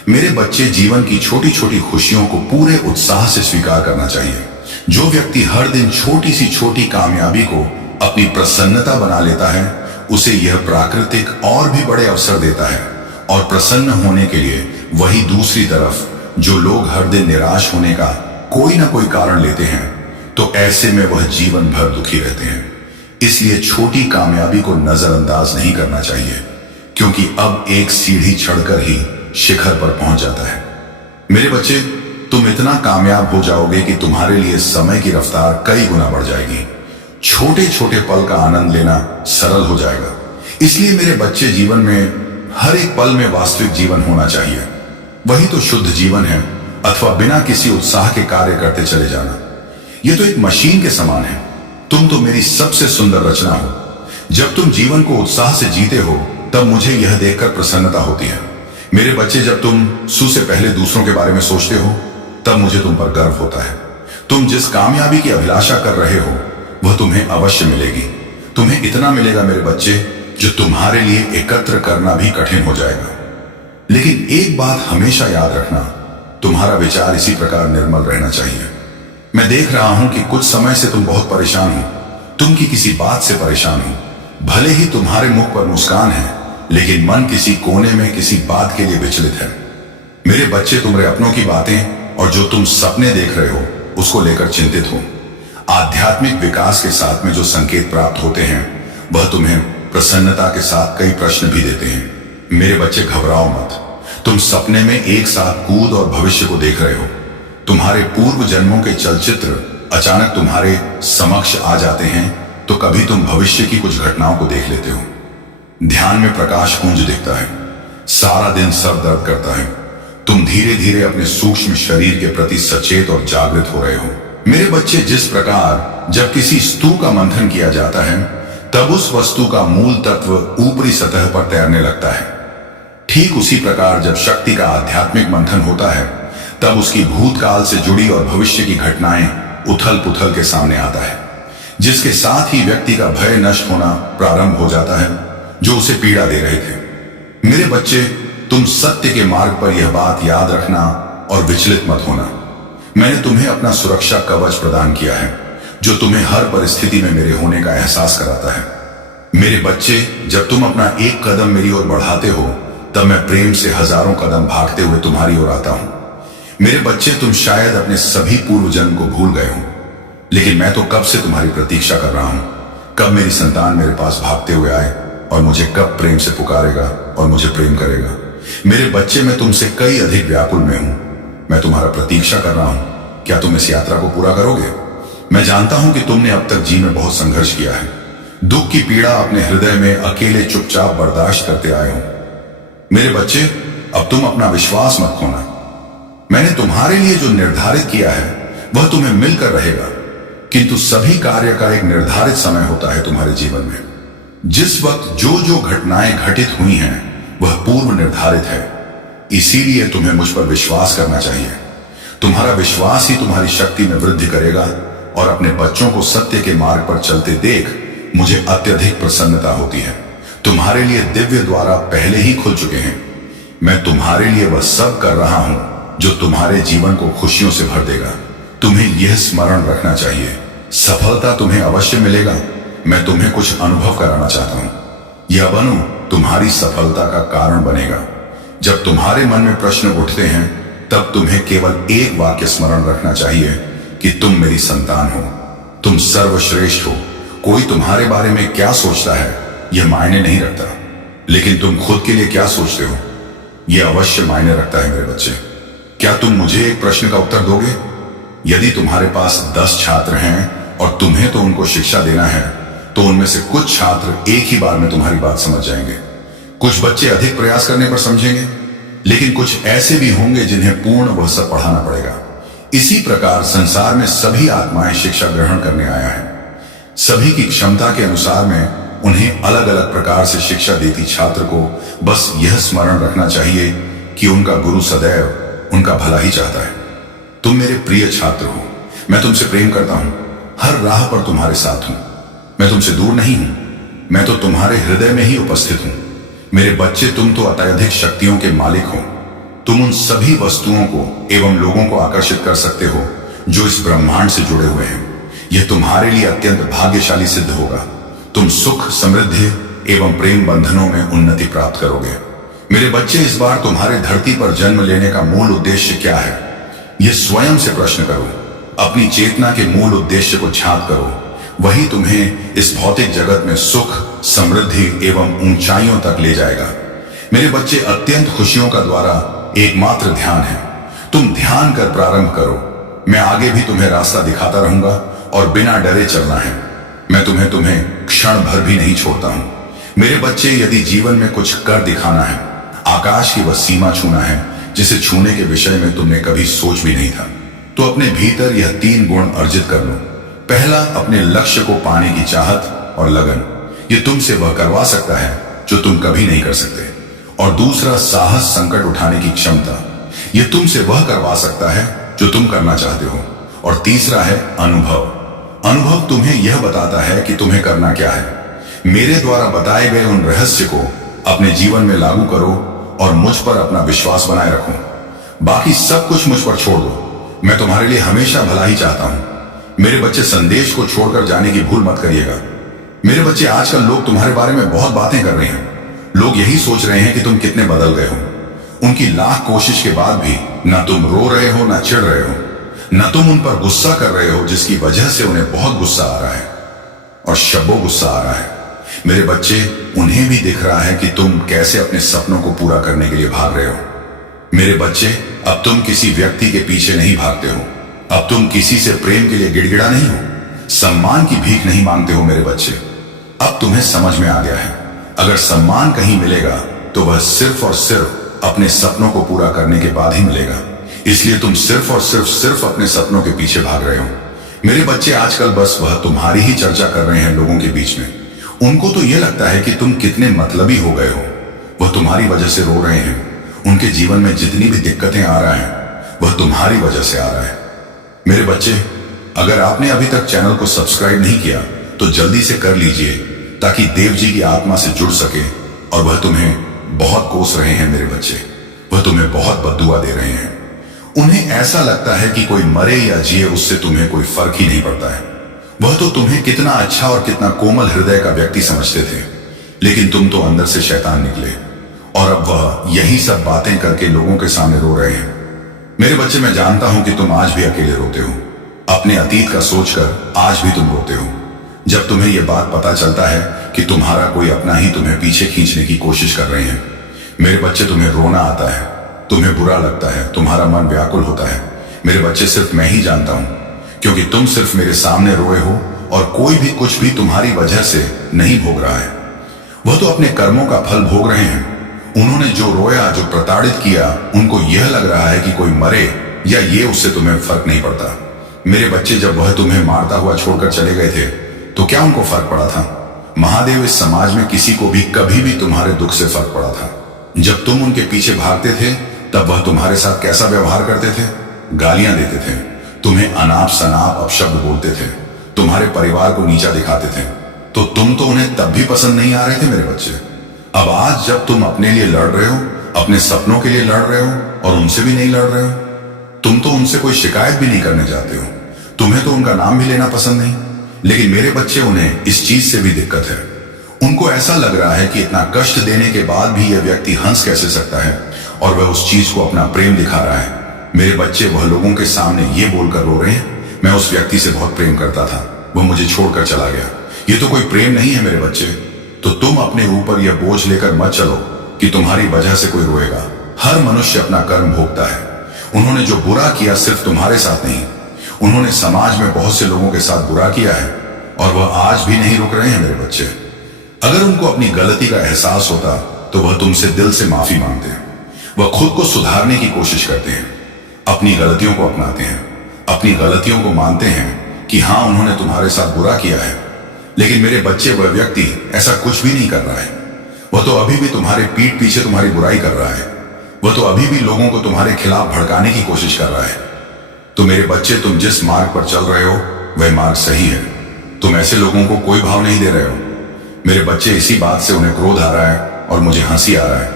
मेरे बच्चे, जीवन की छोटी छोटी खुशियों को पूरे उत्साह से स्वीकार करना चाहिए। जो व्यक्ति हर दिन छोटी सी छोटी कामयाबी को अपनी प्रसन्नता बना लेता है, उसे यह प्राकृतिक और भी बड़े अवसर देता है। और प्रसन्न होने के लिए वही दूसरी तरफ जो लोग हर दिन निराश होने का कोई ना कोई कारण लेते हैं, तो ऐसे में वह जीवन भर दुखी रहते हैं। इसलिए छोटी कामयाबी को नजरअंदाज नहीं करना चाहिए, क्योंकि अब एक सीढ़ी चढ़कर ही शिखर पर पहुंच जाता है। मेरे बच्चे, तुम इतना कामयाब हो जाओगे कि तुम्हारे लिए समय की रफ्तार कई गुना बढ़ जाएगी। छोटे छोटे पल का आनंद लेना सरल हो जाएगा। इसलिए मेरे बच्चे, जीवन में हर एक पल में वास्तविक जीवन होना चाहिए। वही तो शुद्ध जीवन है, अथवा बिना किसी उत्साह के कार्य करते चले जाना। यह तो एक मशीन के समान है। तुम तो मेरी सबसे सुंदर रचना हो। जब तुम जीवन को उत्साह से जीते हो, तब मुझे यह देखकर प्रसन्नता होती है। मेरे बच्चे, जब तुम सु से पहले दूसरों के बारे में सोचते हो, तब मुझे तुम पर गर्व होता है। तुम जिस कामयाबी की अभिलाषा कर रहे हो, वह तुम्हें अवश्य मिलेगी। तुम्हें इतना मिलेगा मेरे बच्चे, जो तुम्हारे लिए एकत्र करना भी कठिन हो जाएगा। लेकिन एक बात हमेशा याद रखना, तुम्हारा विचार इसी प्रकार निर्मल रहना चाहिए। मैं देख रहा हूं कि कुछ समय से तुम बहुत परेशान हो। तुम की किसी बात से परेशान हो। भले ही तुम्हारे मुख पर मुस्कान है, लेकिन मन किसी कोने में किसी बात के लिए विचलित है। मेरे बच्चे, तुम्हारे अपनों की बातें और जो तुम सपने देख रहे हो, उसको लेकर चिंतित हो। आध्यात्मिक विकास के साथ में जो संकेत प्राप्त होते हैं, वह तुम्हें प्रसन्नता के साथ कई प्रश्न भी देते हैं। मेरे बच्चे, घबराओ मत। तुम सपने में एक साथ कूद और भविष्य को देख रहे हो। तुम्हारे पूर्व जन्मों के चलचित्र अचानक तुम्हारे समक्ष आ जाते हैं, तो कभी तुम भविष्य की कुछ घटनाओं को देख लेते हो। ध्यान में प्रकाश पुंज दिखता है। सारा दिन सर दर्द करता है। तुम धीरे धीरे अपने सूक्ष्म शरीर के प्रति सचेत और जागृत हो रहे हो। मेरे बच्चे, जिस प्रकार जब किसी स्तू का मंथन किया जाता है, तब उस वस्तु का मूल तत्व ऊपरी सतह पर तैरने लगता है, ठीक उसी प्रकार जब शक्ति का आध्यात्मिक मंथन होता है, तब उसकी भूतकाल से जुड़ी और भविष्य की घटनाएं उथल पुथल के सामने आता है, जिसके साथ ही व्यक्ति का भय नष्ट होना प्रारंभ हो जाता है, जो उसे पीड़ा दे रहे थे। मेरे बच्चे, तुम सत्य के मार्ग पर यह बात याद रखना और विचलित मत होना। मैंने तुम्हें अपना सुरक्षा कवच प्रदान किया है, जो तुम्हें हर परिस्थिति में मेरे होने का एहसास कराता है। मेरे बच्चे, जब तुम अपना एक कदम मेरी ओर बढ़ाते हो, तब मैं प्रेम से हजारों कदम भागते हुए तुम्हारी ओर आता हूं। मेरे बच्चे, तुम शायद अपने सभी पूर्व जन्म को भूल गए हो, लेकिन मैं तो कब से तुम्हारी प्रतीक्षा कर रहा हूं। कब मेरी संतान मेरे पास भागते हुए आए और मुझे कब प्रेम से पुकारेगा और मुझे प्रेम करेगा। मेरे बच्चे, मैं तुमसे कई अधिक व्याकुल में हूं। मैं तुम्हारा प्रतीक्षा कर रहा हूं। क्या तुम इस यात्रा को पूरा करोगे? मैं जानता हूं कि तुमने अब तक जी में बहुत संघर्ष किया है। दुख की पीड़ा अपने हृदय में अकेले चुपचाप बर्दाश्त करते आए हो। मेरे बच्चे, अब तुम अपना विश्वास मत खोना। मैंने तुम्हारे लिए जो निर्धारित किया है वह तुम्हें मिलकर रहेगा, किंतु सभी कार्य का एक निर्धारित समय होता है तुम्हारे जीवन में। जिस वक्त जो जो घटनाएं घटित हुई हैं वह पूर्व निर्धारित है, इसीलिए तुम्हें मुझ पर विश्वास करना चाहिए। तुम्हारा विश्वास ही तुम्हारी शक्ति में वृद्धि करेगा और अपने बच्चों को सत्य के मार्ग पर चलते देख मुझे अत्यधिक प्रसन्नता होती है। तुम्हारे लिए दिव्य द्वारा पहले ही खुल चुके हैं। मैं तुम्हारे लिए वह सब कर रहा हूं जो तुम्हारे जीवन को खुशियों से भर देगा। तुम्हें यह स्मरण रखना चाहिए, सफलता तुम्हें अवश्य मिलेगा। मैं तुम्हें कुछ अनुभव कराना चाहता हूं। यह बनो तुम्हारी सफलता का कारण बनेगा। जब तुम्हारे मन में प्रश्न उठते हैं तब तुम्हें केवल एक वाक्य स्मरण रखना चाहिए कि तुम मेरी संतान हो, तुम सर्वश्रेष्ठ हो। कोई तुम्हारे बारे में क्या सोचता है यह मायने नहीं रखता, लेकिन तुम खुद के लिए क्या सोचते हो यह अवश्य मायने रखता है। मेरे बच्चे, क्या तुम मुझे एक प्रश्न का उत्तर दोगे? यदि तुम्हारे पास 10 छात्र हैं और तुम्हें तो उनको शिक्षा देना है, तो उनमें से कुछ छात्र एक ही बार में तुम्हारी बात समझ जाएंगे, कुछ बच्चे अधिक प्रयास करने पर समझेंगे, लेकिन कुछ ऐसे भी होंगे जिन्हें पूर्ण वह सब पढ़ाना पड़ेगा। इसी प्रकार संसार में सभी आत्माएं शिक्षा ग्रहण करने आया है। सभी की क्षमता के अनुसार में उन्हें अलग अलग प्रकार से शिक्षा देती छात्र को बस यह स्मरण रखना चाहिए कि उनका गुरु सदैव उनका भला ही चाहता है। तुम मेरे प्रिय छात्र हो, मैं तुमसे प्रेम करता हूं, हर राह पर तुम्हारे साथ हूं। मैं तुमसे दूर नहीं हूं, मैं तो तुम्हारे हृदय में ही उपस्थित हूं। मेरे बच्चे, तुम तो अत्यधिक शक्तियों के मालिक हो। तुम उन सभी वस्तुओं को एवं लोगों को आकर्षित कर सकते हो जो इस ब्रह्मांड से जुड़े हुए हैं। यह तुम्हारे लिए अत्यंत भाग्यशाली सिद्ध होगा। तुम सुख, समृद्धि एवं प्रेम बंधनों में उन्नति प्राप्त करोगे। मेरे बच्चे, इस बार तुम्हारे धरती पर जन्म लेने का मूल उद्देश्य क्या है, यह स्वयं से प्रश्न करो। अपनी चेतना के मूल उद्देश्य को झांक करो, वही तुम्हें इस भौतिक जगत में सुख, समृद्धि एवं ऊंचाइयों तक ले जाएगा। मेरे बच्चे, अत्यंत खुशियों का द्वारा एकमात्र ध्यान है। तुम ध्यान कर प्रारंभ करो। मैं आगे भी तुम्हें रास्ता दिखाता रहूंगा और बिना डरे चलना है। मैं तुम्हें क्षण भर भी नहीं छोड़ता हूं। मेरे बच्चे, यदि जीवन में कुछ कर दिखाना है, आकाश की वह सीमा छूना है जिसे छूने के विषय में तुमने कभी सोच भी नहीं था, तो अपने भीतर यह 3 गुण अर्जित कर लो। पहला, अपने लक्ष्य को पाने की चाहत और लगन। यह तुमसे वह करवा सकता है जो तुम कभी नहीं कर सकते। और दूसरा, साहस, संकट उठाने की क्षमता। यह तुमसे वह करवा सकता है जो तुम करना चाहते हो। और तीसरा है अनुभव। अनुभव तुम्हें यह बताता है कि तुम्हें करना क्या है। मेरे द्वारा बताए गए उन रहस्य को अपने जीवन में लागू करो और मुझ पर अपना विश्वास बनाए रखो। बाकी सब कुछ मुझ पर छोड़ दो। मैं तुम्हारे लिए हमेशा भला ही चाहता हूं। मेरे बच्चे, संदेश को छोड़कर जाने की भूल मत करिएगा। मेरे बच्चे, आजकल लोग तुम्हारे बारे में बहुत बातें कर रहे हैं। लोग यही सोच रहे हैं कि तुम कितने बदल गए हो। उनकी लाख कोशिश के बाद भी ना तुम रो रहे हो, ना चिढ़ रहे हो, ना तुम उन पर गुस्सा कर रहे हो, जिसकी वजह से उन्हें बहुत गुस्सा आ रहा है और शब्बो गुस्सा आ रहा है। मेरे बच्चे, उन्हें भी दिख रहा है कि तुम कैसे अपने सपनों को पूरा करने के लिए भाग रहे हो। मेरे बच्चे, अब तुम किसी व्यक्ति के पीछे नहीं भागते हो। अब तुम किसी से प्रेम के लिए गिड़गिड़ा नहीं हो, सम्मान की भीख नहीं मांगते हो। मेरे बच्चे, अब तुम्हें समझ में आ गया है, अगर सम्मान कहीं मिलेगा तो वह सिर्फ और सिर्फ अपने सपनों को पूरा करने के बाद ही मिलेगा। इसलिए तुम सिर्फ और सिर्फ अपने सपनों के पीछे भाग रहे हो। मेरे बच्चे, आजकल बस वह तुम्हारी ही चर्चा कर रहे हैं लोगों के बीच में। उनको तो यह लगता है कि तुम कितने मतलबी हो गए हो। वह तुम्हारी वजह से रो रहे हैं। उनके जीवन में जितनी भी दिक्कतें आ रहा है वह तुम्हारी वजह से आ रहा है। मेरे बच्चे, अगर आपने अभी तक चैनल को सब्सक्राइब नहीं किया तो जल्दी से कर लीजिए, ताकि देव जी की आत्मा से जुड़ सके। और वह तुम्हें बहुत कोस रहे हैं मेरे बच्चे, वह तुम्हें बहुत बद्दुआ दे रहे हैं। उन्हें ऐसा लगता है कि कोई मरे या जिए उससे तुम्हें कोई फर्क ही नहीं पड़ता है। वह तो तुम्हें कितना अच्छा और कितना कोमल हृदय का व्यक्ति समझते थे, लेकिन तुम तो अंदर से शैतान निकले और अब वह यही सब बातें करके लोगों के सामने रो रहे हैं। मेरे बच्चे, मैं जानता हूं कि तुम आज भी अकेले रोते हो। अपने अतीत का सोचकर आज भी तुम रोते हो। जब तुम्हें यह बात पता चलता है कि तुम्हारा कोई अपना ही तुम्हें पीछे खींचने की कोशिश कर रहे हैं। मेरे बच्चे, तुम्हें रोना आता है, तुम्हें बुरा लगता है, तुम्हारा मन व्याकुल होता है। मेरे बच्चे, सिर्फ मैं ही जानता हूं, क्योंकि तुम सिर्फ मेरे सामने रोए हो और कोई भी कुछ भी तुम्हारी वजह से नहीं भोग रहा है। वह तो अपने कर्मों का फल भोग रहे हैं। उन्होंने जो रोया, जो प्रताड़ित किया, उनको यह लग रहा है कि कोई मरे या ये, उससे तुम्हें फर्क नहीं पड़ता। मेरे बच्चे, जब वह तुम्हें मारता हुआ छोड़कर चले गए थे तो क्या उनको फर्क पड़ा था? महादेव, इस समाज में किसी को भी कभी भी तुम्हारे दुख से फर्क पड़ा था? जब तुम उनके पीछे भागते थे तब वह तुम्हारे साथ कैसा व्यवहार करते थे? गालियां देते थे, तुम्हें अनाप शनाप अपशब्द बोलते थे, तुम्हारे परिवार को नीचा दिखाते थे, तो तुम तो उन्हें तब भी पसंद नहीं आ रहे थे मेरे बच्चे। अब आज जब तुम अपने लिए लड़ रहे हो, अपने सपनों के लिए लड़ रहे हो और उनसे भी नहीं लड़ रहे हो, तुम तो उनसे कोई शिकायत भी नहीं करने जाते हो, तुम्हें तो उनका नाम भी लेना पसंद नहीं। लेकिन मेरे बच्चे, उन्हें इस चीज से भी दिक्कत है। उनको ऐसा लग रहा है कि इतना कष्ट देने के बाद भी यह व्यक्ति हंस कैसे सकता है, और वह उस चीज को अपना प्रेम दिखा रहा है। मेरे बच्चे, वह लोगों के सामने ये बोलकर रो रहे हैं, मैं उस व्यक्ति से बहुत प्रेम करता था, वह मुझे छोड़कर चला गया। ये तो कोई प्रेम नहीं है मेरे बच्चे। तो तुम अपने ऊपर यह बोझ लेकर मत चलो कि तुम्हारी वजह से कोई रोएगा। हर मनुष्य अपना कर्म भोगता है। उन्होंने जो बुरा किया सिर्फ तुम्हारे साथ नहीं, उन्होंने समाज में बहुत से लोगों के साथ बुरा किया है, और वह आज भी नहीं रुक रहे हैं मेरे बच्चे। अगर उनको अपनी गलती का एहसास होता तो वह तुमसे दिल से माफी मांगते हैं। वह खुद को सुधारने की कोशिश करते हैं, अपनी गलतियों को अपनाते हैं, अपनी गलतियों को मानते हैं कि हाँ, उन्होंने तुम्हारे साथ बुरा किया है। लेकिन मेरे बच्चे, वह व्यक्ति ऐसा कुछ भी नहीं कर रहा है। वह तो अभी भी तुम्हारे पीठ पीछे तुम्हारी बुराई कर रहा है। वह तो अभी भी लोगों को तुम्हारे खिलाफ भड़काने की कोशिश कर रहा है। तो मेरे बच्चे, तुम जिस मार्ग पर चल रहे हो वह मार्ग सही है। तुम ऐसे लोगों को कोई भाव नहीं दे रहे हो। मेरे बच्चे, इसी बात से उन्हें क्रोध आ रहा है और मुझे हंसी आ रहा है।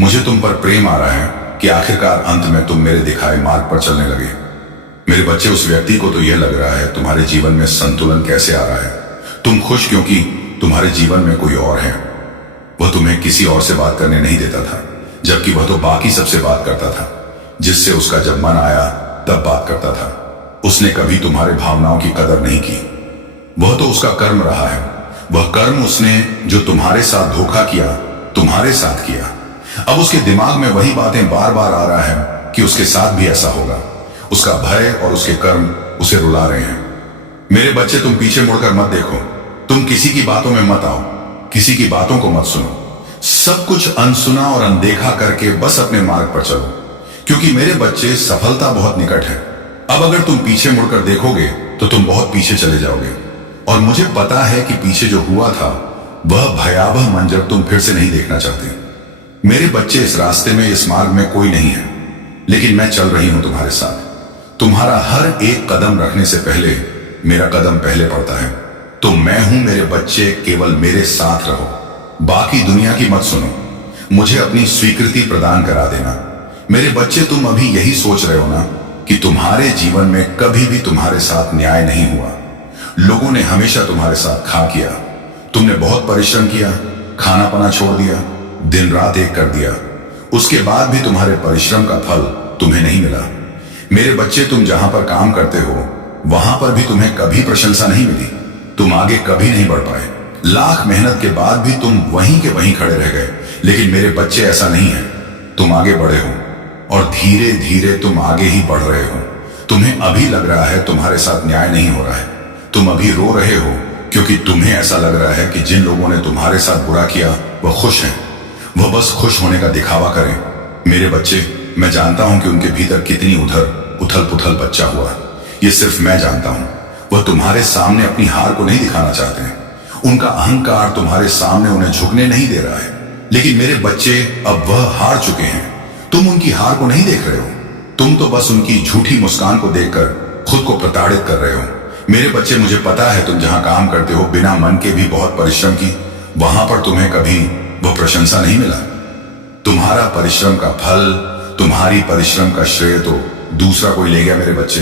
मुझे तुम पर प्रेम आ रहा है कि आखिरकार अंत में तुम मेरे दिखाए मार्ग पर चलने लगे। मेरे बच्चे, उस व्यक्ति को तो यह लग रहा है तुम्हारे जीवन में संतुलन कैसे आ रहा है। तुम खुश क्योंकि तुम्हारे जीवन में कोई और है। वह तुम्हें किसी और से बात करने नहीं देता था, जबकि वह तो बाकी सबसे बात करता था। जिससे उसका जब मन आया तब बात करता था। उसने कभी तुम्हारे भावनाओं की कदर नहीं की। वह तो उसका कर्म रहा है। वह कर्म उसने जो तुम्हारे साथ धोखा किया, तुम्हारे साथ किया। अब उसके दिमाग में वही बातें बार बार आ रहा है कि उसके साथ भी ऐसा होगा। उसका भय और उसके कर्म उसे रुला रहे हैं। मेरे बच्चे, तुम पीछे मुड़कर मत देखो। तुम किसी की बातों में मत आओ, किसी की बातों को मत सुनो। सब कुछ अनसुना और अनदेखा करके बस अपने मार्ग पर चलो, क्योंकि मेरे बच्चे, सफलता बहुत निकट है। अब अगर तुम पीछे मुड़कर देखोगे तो तुम बहुत पीछे चले जाओगे, और मुझे पता है कि पीछे जो हुआ था वह भयावह मंजर तुम फिर से नहीं देखना चाहते। मेरे बच्चे, इस रास्ते में, इस मार्ग में कोई नहीं है, लेकिन मैं चल रही हूं तुम्हारे साथ। तुम्हारा हर एक कदम रखने से पहले मेरा कदम पहले पड़ता है। तो मैं हूं मेरे बच्चे, केवल मेरे साथ रहो, बाकी दुनिया की मत सुनो। मुझे अपनी स्वीकृति प्रदान करा देना। मेरे बच्चे, तुम अभी यही सोच रहे हो ना कि तुम्हारे जीवन में कभी भी तुम्हारे साथ न्याय नहीं हुआ। लोगों ने हमेशा तुम्हारे साथ खा किया। तुमने बहुत परिश्रम किया, खाना पना छोड़ दिया, दिन रात एक कर दिया। उसके बाद भी तुम्हारे परिश्रम का फल तुम्हें नहीं मिला। मेरे बच्चे, तुम जहां पर काम करते हो वहां पर भी तुम्हें कभी प्रशंसा नहीं मिली। तुम आगे कभी नहीं बढ़ पाए। लाख मेहनत के बाद भी तुम वहीं के वहीं खड़े रह गए। लेकिन मेरे बच्चे, ऐसा नहीं है। तुम आगे बढ़े हो, और धीरे धीरे तुम आगे ही बढ़ रहे हो। तुम्हें अभी लग रहा है तुम्हारे साथ न्याय नहीं हो रहा है। तुम अभी रो रहे हो क्योंकि तुम्हें ऐसा लग रहा है कि जिन लोगों ने तुम्हारे साथ बुरा किया वह खुश हैं। वह बस खुश होने का दिखावा करें। मेरे बच्चे, मैं जानता हूं कि उनके भीतर कितनी उथल पुथल बच्चा हुआ। ये सिर्फ मैं जानता हूं। वह तुम्हारे सामने अपनी हार को नहीं दिखाना चाहते हैं। उनका अहंकार तुम्हारे सामने उन्हें झुकने नहीं दे रहा है। लेकिन मेरे बच्चे, अब वह हार चुके हैं। तुम उनकी हार को नहीं देख रहे हो। तुम तो बस उनकी झूठी मुस्कान को देखकर खुद को प्रताड़ित कर रहे हो। मेरे बच्चे, मुझे पता है तुम जहां काम करते हो बिना मन के भी बहुत परिश्रम की, वहां पर तुम्हें कभी वह प्रशंसा नहीं मिला। तुम्हारा परिश्रम का फल, तुम्हारी परिश्रम का श्रेय तो दूसरा कोई ले गया मेरे बच्चे।